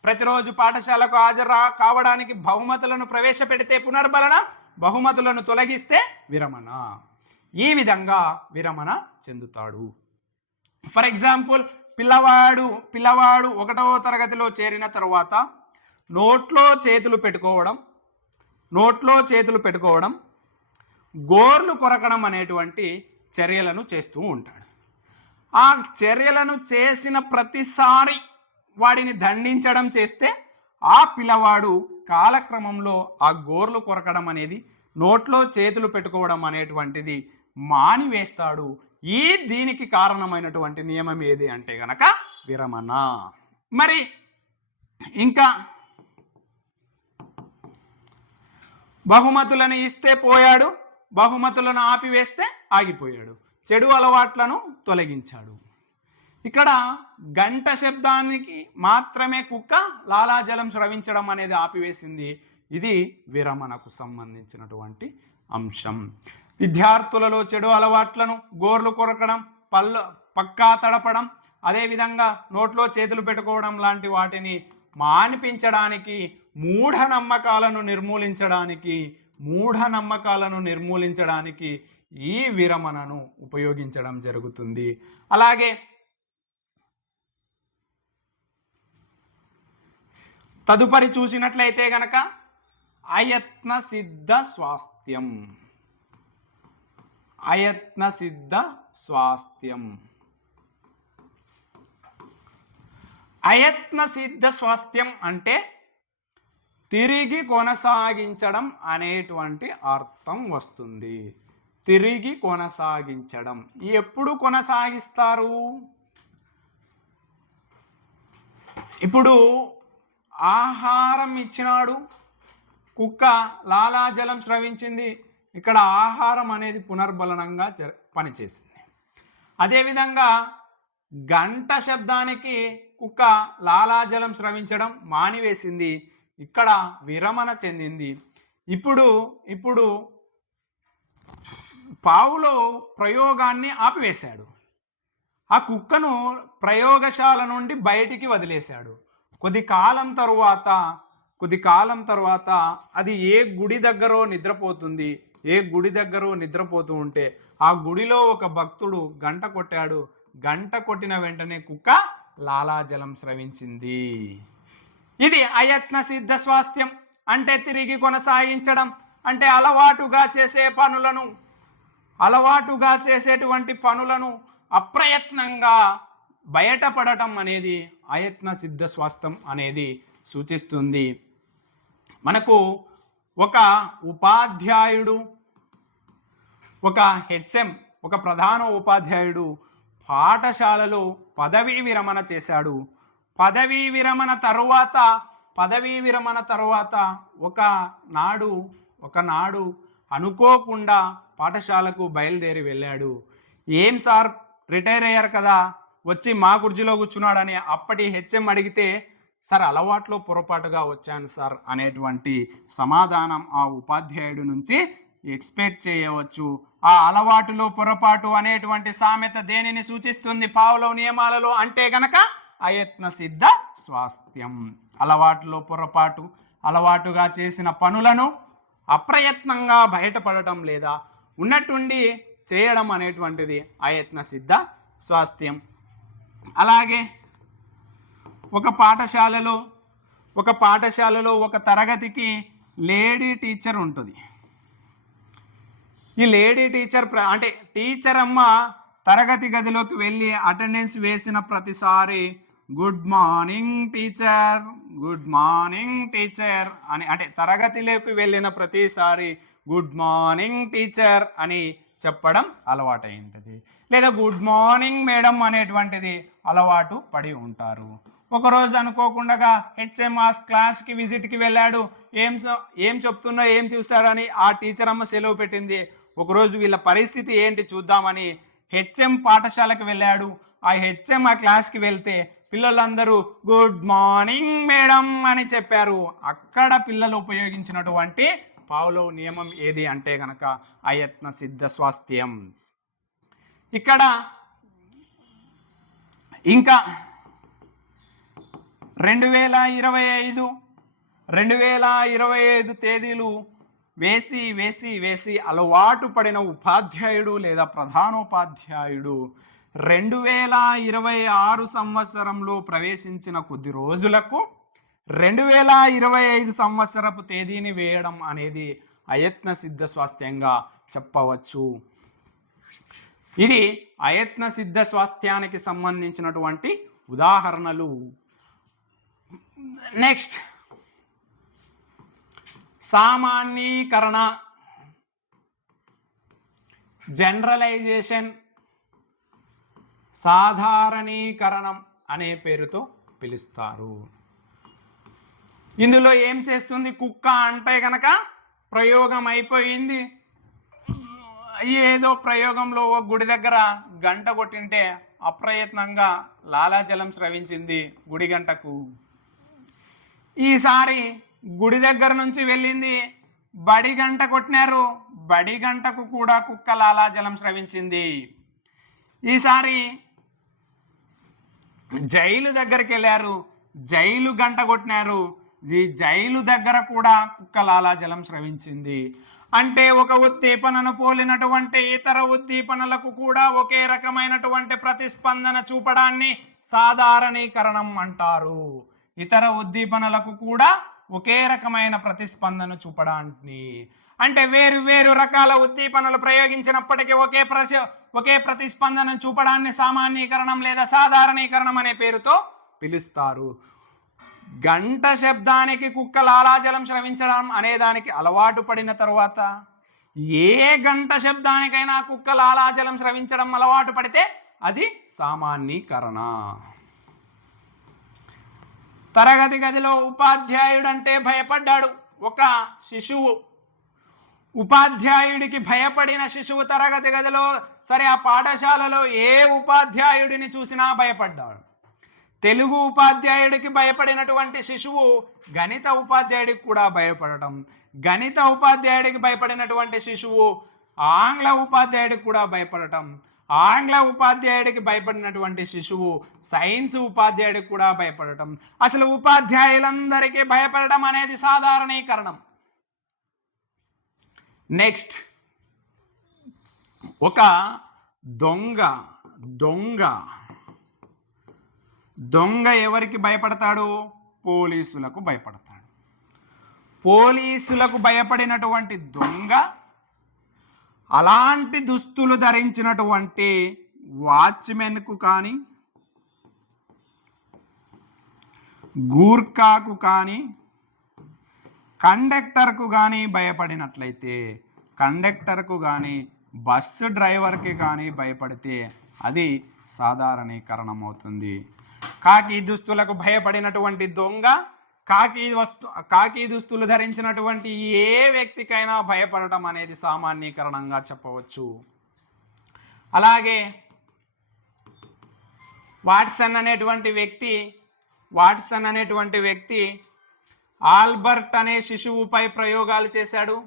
ప్రతిరోజు పాఠశాలకు హాజరు కావడానికి బహుమతులను ప్రవేశపెడితే పునర్బలన, బహుమతులను తొలగిస్తే విరమణ. ఈ విధంగా విరమణ చెందుతాడు. ఫర్ ఎగ్జాంపుల్, పిల్లవాడు 1వ తరగతిలో చేరిన తర్వాత నోట్లో చేతులు పెట్టుకోవడం, గోర్లు కొరకడం అనేటువంటి చర్యలను చేస్తూ ఉంటాడు. ఆ చర్యలను చేసిన ప్రతిసారి వాడిని దండించడం చేస్తే ఆ పిల్లవాడు కాలక్రమంలో ఆ గోర్లు కొరకడం అనేది, నోట్లో చేతులు పెట్టుకోవడం అనేటువంటిది మానివేస్తాడు. దీనికి కారణమైనటువంటి నియమం ఏది అంటే గనక విరమణ. మరి ఇంకా బహుమతులను ఇస్తే పోయాడు, బహుమతులను ఆపివేస్తే ఆగిపోయాడు. చెడు అలవాట్లను తొలగించాడు. ఇక్కడ గంట శబ్దానికి మాత్రమే కుక్క లాలాజలం స్రవించడం అనేది ఆపివేసింది. ఇది విరమణకు సంబంధించినటువంటి అంశం. విద్యార్థులలో చెడు అలవాట్లను, గోర్లు కొరకడం, పక్కా తడపడం, అదేవిధంగా నోట్లో చేతులు పెట్టుకోవడం లాంటి వాటిని మాన్పించడానికి, మూఢనమ్మకాలను నిర్మూలించడానికి ఈ విరమణను ఉపయోగించడం జరుగుతుంది. అలాగే తదుపరి చూసినట్లయితే గనక అయత్న సిద్ధ స్వాస్థ్యం. అయత్న సిద్ధ స్వాస్థ్యం. అయత్న సిద్ధ స్వాస్థ్యం అంటే తిరిగి కొనసాగించడం అనేటువంటి అర్థం వస్తుంది. తిరిగి కొనసాగించడం. ఎప్పుడు కొనసాగిస్తారు? ఇప్పుడు ఆహారం ఇచ్చినాడు, కుక్క లాలాజలం స్రవించింది. ఇక్కడ ఆహారం అనేది పునర్బలనంగా పనిచేసింది. అదేవిధంగా గంట శబ్దానికి కుక్క లాలాజలం స్రవించడం మానివేసింది. ఇక్కడ విరమణ చెందింది. ఇప్పుడు పావులో ప్రయోగాన్ని ఆపివేశాడు. ఆ కుక్కను ప్రయోగశాల నుండి బయటికి వదిలేశాడు. కొద్ది కాలం తరువాత అది ఏ గుడి దగ్గరో నిద్రపోతుంది. ఏ గుడి దగ్గరో నిద్రపోతూ ఉంటే ఆ గుడిలో ఒక భక్తుడు గంట కొట్టాడు. గంట కొట్టిన వెంటనే కుక్క లాలాజలం స్రవించింది. ఇది అయత్న సిద్ధ స్వాస్థ్యం. అంటే తిరిగి కొనసాగించడం. అంటే అలవాటుగా చేసేటువంటి పనులను అప్రయత్నంగా బయటపడటం అనేది అయత్న సిద్ధ స్వాస్థ్యం అనేది సూచిస్తుంది. మనకు ఒక ఉపాధ్యాయుడు, ఒక హెచ్ఎం, ఒక ప్రధాన ఉపాధ్యాయుడు పాఠశాలలో పదవీ విరమణ చేశాడు. పదవీ విరమణ తరువాత ఒకనాడు అనుకోకుండా పాఠశాలకు బయలుదేరి వెళ్ళాడు. ఏం సార్, రిటైర్ అయ్యారు కదా, వచ్చి మా కుర్చీలో కూర్చున్నాడని అప్పటి హెచ్ఎం అడిగితే, సార్ అలవాట్లో పొరపాటుగా వచ్చాను సార్ అనేటువంటి సమాధానం ఆ ఉపాధ్యాయుడి నుంచి ఎక్స్పెక్ట్ చేయవచ్చు. ఆ అలవాటులో పొరపాటు అనేటువంటి సామెత దేనిని సూచిస్తుంది పావ్లోవ్ నియమాలలో అంటే గనక అయత్న సిద్ధ స్వాస్థ్యం. అలవాటులో పొరపాటు, అలవాటుగా చేసిన పనులను అప్రయత్నంగా బయటపడటం లేదా ఉన్నట్టుండి చేయడం అనేటువంటిది అయత్న సిద్ధ స్వాస్థ్యం. అలాగే ఒక పాఠశాలలో ఒక తరగతికి లేడీ టీచర్ ఉంటుంది. ఈ లేడీ టీచర్ అంటే టీచర్ అమ్మ తరగతి గదిలోకి వెళ్ళి అటెండెన్స్ వేసిన ప్రతిసారి good morning teacher, good morning teacher అని, అంటే తరగతిలోకి వెళ్ళిన ప్రతిసారి గుడ్ మార్నింగ్ టీచర్ అని చెప్పడం అలవాటు ఉంటుంది. లేదా గుడ్ మార్నింగ్ మేడం అనేటువంటిది అలవాటు పడి ఉంటారు. ఒకరోజు అనుకోకుండా హెచ్ఎం క్లాస్కి విజిట్కి వెళ్ళాడు. ఏం చెప్తున్నా ఏం చూస్తారని ఆ టీచర్ అమ్మ సెలవు పెట్టింది. ఒకరోజు వీళ్ళ పరిస్థితి ఏంటి చూద్దామని హెచ్ఎం పాఠశాలకు వెళ్ళాడు. ఆ హెచ్ఎం ఆ క్లాస్కి వెళ్తే పిల్లలందరూ గుడ్ మార్నింగ్ మేడం అని చెప్పారు. అక్కడ పిల్లలు ఉపయోగించినటువంటి పావ్లోవ్ నియమం ఏది అంటే గనక అయత్న సిద్ధ స్వాస్థ్యం. ఇక్కడ ఇంకా 2025 తేదీలు వేసి అలవాటు పడిన ఉపాధ్యాయుడు లేదా ప్రధానోపాధ్యాయుడు 2026 సంవత్సరంలో ప్రవేశించిన కొద్ది రోజులకు 2025 సంవత్సరపు తేదీని వేయడం అనేది అయత్న సిద్ధ స్వాస్థ్యంగా చెప్పవచ్చు. ఇది అయత్న సిద్ధ స్వాస్థ్యానికి సంబంధించినటువంటి ఉదాహరణలు. నెక్స్ట్, సామాన్యీకరణ, జనరలైజేషన్, సాధారణీకరణం అనే పేరుతో పిలుస్తారు. ఇందులో ఏం చేస్తుంది? కుక్క అంటే కనుక ప్రయోగం అయిపోయింది. ఏదో ప్రయోగంలో ఒక గుడి దగ్గర గంట కొట్టింటే అప్రయత్నంగా లాలాజలం స్రవించింది గుడి గంటకు. ఈసారి గుడి దగ్గర నుంచి వెళ్ళింది బడి గంట కొట్టినారు, బడి గంటకు కూడా కుక్క లాలాజలం స్రవించింది. ఈసారి జైలు దగ్గరికి వెళ్ళారు, జైలు గంట కొట్టినారు, ఈ జైలు దగ్గర కూడా కుక్క లాలాజలం స్రవించింది. అంటే ఒక ఉద్దీపనను పోలినటువంటి ఇతర ఉద్దీపనలకు కూడా ఒకే రకమైనటువంటి ప్రతిస్పందన చూపడాన్ని సాధారణీకరణం అంటారు. ఇతర ఉద్దీపనలకు కూడా ఒకే రకమైన ప్రతిస్పందన చూపడాన్ని, అంటే వేరు వేరు రకాల ఉద్దీపనలు ప్రయోగించినప్పటికీ ఒకే ప్రతిస్పందన చూపడాన్ని సామాన్యీకరణం లేదా సాధారణీకరణం అనే పేరుతో పిలుస్తారు. గంట శబ్దానికి కుక్క లాలాజలం స్రవించడం అనే దానికి అలవాటు పడిన తరువాత ఏ గంట శబ్దానికైనా కుక్క లాలాజలం స్రవించడం అలవాటు పడితే అది సామాన్యీకరణ. తరగతి గదిలో ఉపాధ్యాయుడు అంటే భయపడ్డాడు ఒక శిశువు. ఉపాధ్యాయుడికి భయపడిన శిశువు తరగతి గదిలో, సరే ఆ పాఠశాలలో ఏ ఉపాధ్యాయుడిని చూసినా భయపడ్డాడు. తెలుగు ఉపాధ్యాయుడికి భయపడినటువంటి శిశువు గణిత ఉపాధ్యాయుడికి కూడా భయపడటం, గణిత ఉపాధ్యాయుడికి భయపడినటువంటి శిశువు ఆంగ్ల ఉపాధ్యాయుడికి కూడా భయపడటం, ఆంగ్ల ఉపాధ్యాయుడికి భయపడినటువంటి శిశువు సైన్స్ ఉపాధ్యాయుడికి కూడా భయపడటం. అసలు ఉపాధ్యాయులందరికీ భయపడటం అనేది సాధారణీకరణం. నెక్స్ట్, ఒక దొంగ దొంగ దొంగ ఎవరికి భయపడతాడు? పోలీసులకు భయపడతాడు. పోలీసులకు భయపడినటువంటి దొంగ అలాంటి దుస్తులు ధరించినటువంటి వాచ్మెన్కు కానీ గూర్ఖాకు కానీ కండక్టర్కు కానీ భయపడినట్లయితే, కండక్టర్కు కానీ బస్సు డ్రైవర్కి కానీ భయపడితే అది సాధారణీకరణం అవుతుంది. కాకి దుస్తులకు భయపడినటువంటి దొంగ కాకి దుస్తులు ధరించినటువంటి ఏ వ్యక్తికైనా భయపడటం అనేది సామాన్యీకరణంగా చెప్పవచ్చు. అలాగే వాట్సన్ అనేటువంటి వ్యక్తి ఆల్బర్ట్ అనే శిశువుపై ప్రయోగాలు చేశాడు.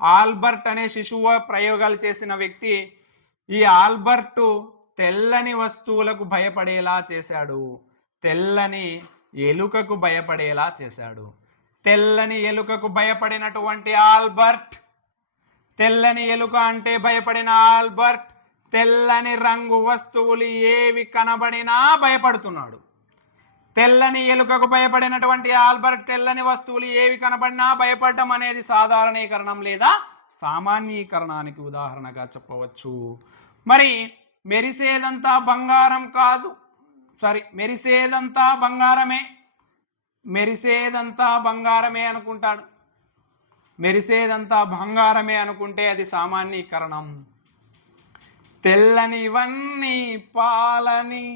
ఆల్బర్ట్ అనే శిశువు ప్రయోగాలు చేసిన వ్యక్తి ఈ ఆల్బర్టు తెల్లని వస్తువులకు భయపడేలా చేశాడు, తెల్లని ఎలుకకు భయపడేలా చేశాడు. తెల్లని ఎలుకకు భయపడినటువంటి ఆల్బర్ట్, తెల్లని ఎలుక అంటే భయపడిన ఆల్బర్ట్ తెల్లని రంగు వస్తువులు ఏవి కనబడినా భయపడుతున్నాడు. తెల్లని ఎలుకకు భయపడినటువంటి ఆల్బర్ట్ తెల్లని వస్తువులు ఏవి కనబడినా భయపడటం అనేది సాధారణీకరణం లేదా సామాన్యీకరణానికి ఉదాహరణగా చెప్పవచ్చు. మరి మెరిసేదంతా బంగారం కాదు, మెరిసేదంతా బంగారమే అనుకుంటాడు. మెరిసేదంతా బంగారమే అనుకుంటే అది సామాన్యీకరణం. తెల్లనివన్నీ పాలని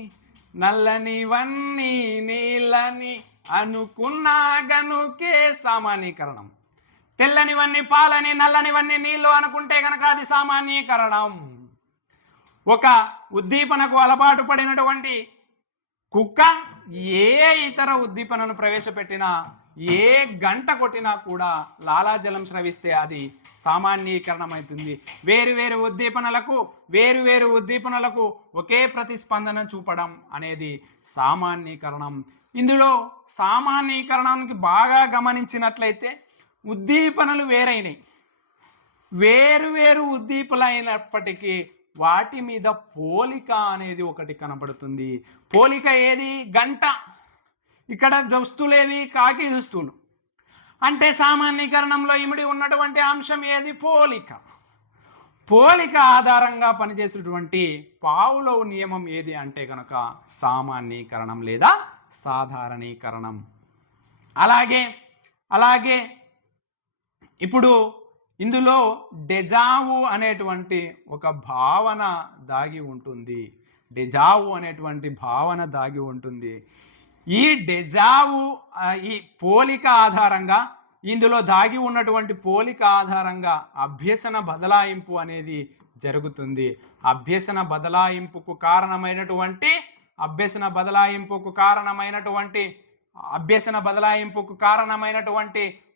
నల్లనివన్నీ నీళ్ళని అనుకున్నా గనుకే సామాన్యీకరణం. తెల్లనివన్నీ పాలని నల్లనివన్నీ నీళ్ళు అనుకుంటే కనుక అది సామాన్యీకరణం. ఒక ఉద్దీపనకు అలవాటు పడినటువంటి కుక్క ఏ ఇతర ఉద్దీపనను ప్రవేశపెట్టినా, ఏ గంట కొట్టినా కూడా లాలాజలం స్రవిస్తే అది సామాన్యీకరణం అవుతుంది. వేరు వేరు ఉద్దీపనలకు ఒకే ప్రతిస్పందన చూపడం అనేది సామాన్యీకరణం. ఇందులో సామాన్యీకరణానికి బాగా గమనించినట్లయితే ఉద్దీపనలు వేరైనవి, వేరు ఉద్దీపనలైనప్పటికీ వాటి మీద పోలిక అనేది ఒకటి కనబడుతుంది. పోలిక ఏది? గంట. ఇక్కడ దుస్తులేవి? కాకి దుస్తులు. అంటే సామాన్యీకరణంలో ఇమిడి ఉన్నటువంటి అంశం ఏది? పోలిక. పోలిక ఆధారంగా పనిచేసేటువంటి పావులోవ్ నియమం ఏది అంటే కనుక సామాన్యీకరణం లేదా సాధారణీకరణం. అలాగే ఇప్పుడు ఇందులో డెజావు అనేటువంటి ఒక భావన దాగి ఉంటుంది. డెజావు అనేటువంటి భావన దాగి ఉంటుంది. ఈ డెజావు ఈ పోలిక ఆధారంగా, ఇందులో దాగి ఉన్నటువంటి పోలిక ఆధారంగా అభ్యసన బదలాయింపు అనేది జరుగుతుంది. అభ్యసన బదలాయింపుకు కారణమైనటువంటి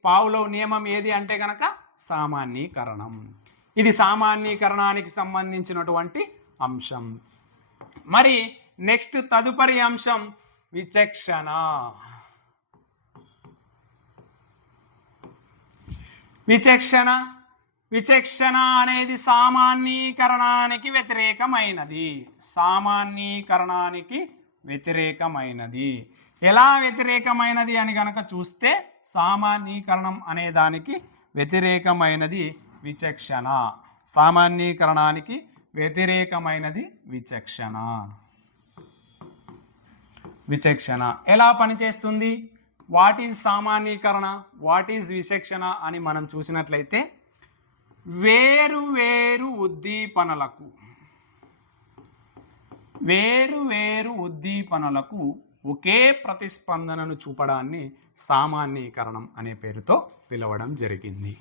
పావ్లోవ్ నియమం ఏది అంటే గనక సామాన్యీకరణం. ఇది సామాన్యీకరణానికి సంబంధించినటువంటి అంశం. మరి నెక్స్ట్ తదుపరి అంశం విచక్షణ. విచక్షణ విచక్షణ అనేది సామాన్యీకరణానికి వ్యతిరేకమైనది. సామాన్యీకరణానికి వ్యతిరేకమైనది. ఎలా వ్యతిరేకమైనది అని గనక చూస్తే సామాన్యీకరణం అనే దానికి వ్యతిరేకమైనది విచక్షణ. సామాన్యీకరణానికి వ్యతిరేకమైనది విచక్షణ. విచక్షణ ఎలా పనిచేస్తుంది? వాట్ ఈజ్ సామాన్యీకరణ, వాట్ ఈజ్ విచక్షణ అని మనం చూసినట్లయితే వేరు వేరు ఉద్దీపనలకు ఒకే ప్రతిస్పందనను చూపడాన్ని సామాన్యీకరణం అనే పేరుతో పిలవడం జరిగింది.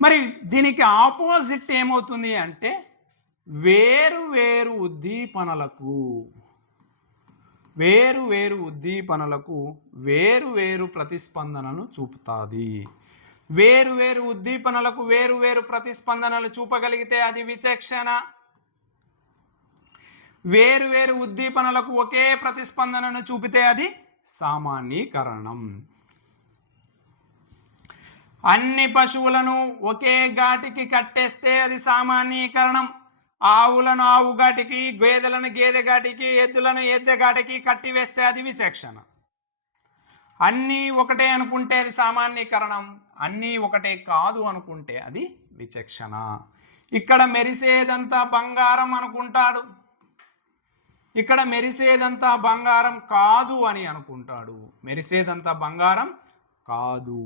మరి దీనికి ఆపోజిట్ ఏమవుతుంది అంటే వేరు వేరు ఉద్దీపనలకు వేరు వేరు ప్రతిస్పందనను చూపుతాది. వేరు వేరు ఉద్దీపనలకు వేరు వేరు ప్రతిస్పందనలు చూపగలిగితే అది విచక్షణ. వేరు వేరు ఉద్దీపనలకు ఒకే ప్రతిస్పందనను చూపితే అది సామాన్యీకరణం. అన్ని పశువులను ఒకే ఘాటికి కట్టేస్తే అది సామాన్యీకరణం. ఆవులను ఆవు ఘాటికి, గేదెలను గేదె ఘాటికి, ఎద్దులను ఎద్దె ఘాటికి కట్టివేస్తే అది విచక్షణ. అన్నీ ఒకటే అనుకుంటే అది సామాన్యీకరణం. అన్నీ ఒకటే కాదు అనుకుంటే అది విచక్షణ. ఇక్కడ మెరిసేదంతా బంగారం అనుకుంటాడు, ఇక్కడ మెరిసేదంతా బంగారం కాదు అని అనుకుంటాడు. మెరిసేదంతా బంగారం కాదు.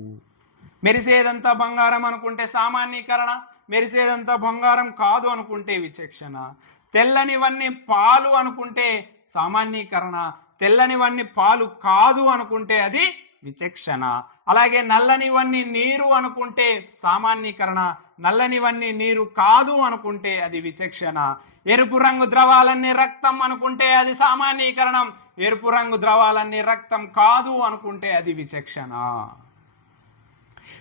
మెరిసేదంతా బంగారం అనుకుంటే సామాన్యీకరణ, మెరిసేదంతా బంగారం కాదు అనుకుంటే విచక్షణ. తెల్లనివన్నీ పాలు అనుకుంటే సామాన్యీకరణ, తెల్లనివన్నీ పాలు కాదు అనుకుంటే అది విచక్షణ. అలాగే నల్లనివన్నీ నీరు అనుకుంటే సామాన్యీకరణ, నల్లనివన్నీ నీరు కాదు అనుకుంటే అది విచక్షణ. ఎరుపు రంగు ద్రవాలన్నీ రక్తం అనుకుంటే అది సామాన్యీకరణం, ఎరుపు రంగు ద్రవాలన్నీ రక్తం కాదు అనుకుంటే అది విచక్షణ.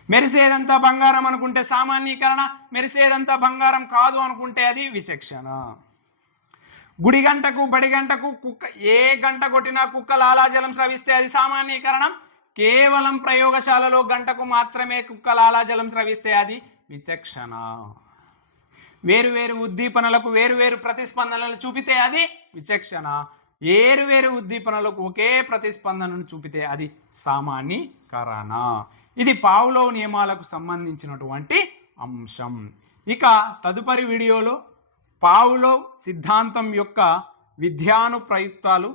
మెరిసేదంతా బంగారం అనుకుంటే సామాన్యీకరణ, మెరిసేదంతా బంగారం కాదు అనుకుంటే అది విచక్షణ. గుడి గంటకు బడి గంటకు కుక్క ఏ గంట కొట్టినా కుక్క లాలాజలం స్రవిస్తే అది సామాన్యీకరణం. కేవలం ప్రయోగశాలలో గంటకు మాత్రమే కుక్క లాలాజలం స్రవిస్తే అది విచక్షణ. వేరువేరు ఉద్దీపనలకు వేరువేరు ప్రతిస్పందనలు చూపితే అది విచక్షణ. వేరువేరు ఉద్దీపనలకు ఒకే ప్రతిస్పందనను చూపితే అది సామాన్యీకరణ. ఇది పావ్లోవ్ నియమాలకు సంబంధించినటువంటి అంశం. ఇక తదుపరి వీడియోలో పావ్లోవ్ సిద్ధాంతం యొక్క విద్యాను ప్రయుక్తాలు,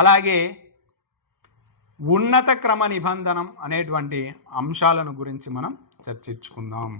అలాగే ఉన్నత క్రమ నిబంధనం అనేటువంటి అంశాలను గురించి మనం చర్చించుకుందాం.